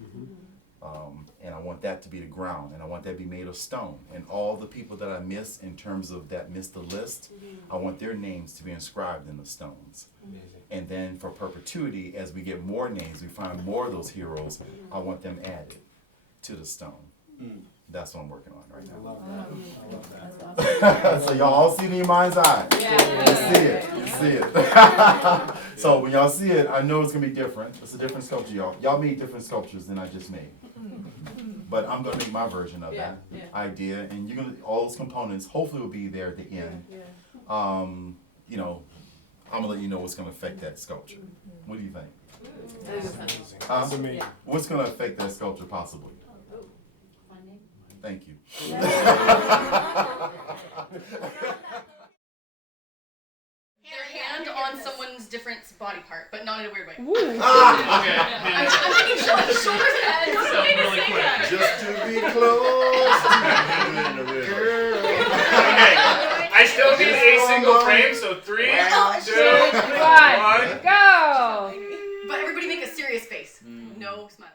And I want that to be the ground, and I want that to be made of stone. And all the people that I miss in terms of that missed the list, I want their names to be inscribed in the stones. And then for perpetuity, as we get more names, we find more of those heroes, I want them added to the stone. That's what I'm working on right now. I love that. So y'all all see it in your mind's eye. You see it. You see it. So when y'all see it, I know it's gonna be different. It's a different sculpture, y'all. Y'all made different sculptures than I just made. But I'm gonna make my version of that idea, and you're gonna all those components hopefully will be there at the end. I'm gonna let you know what's gonna affect that sculpture. What do you think? That's amazing. What's gonna affect that sculpture possibly? Thank you. Your hand on someone's different body part, but not in a weird way. Okay. I'm thinking shoulders and heads. Really quick. Just to be close to you, girl. Okay. I still need a single frame, so 3, 2, 1, go! But everybody make a serious face. No smiling.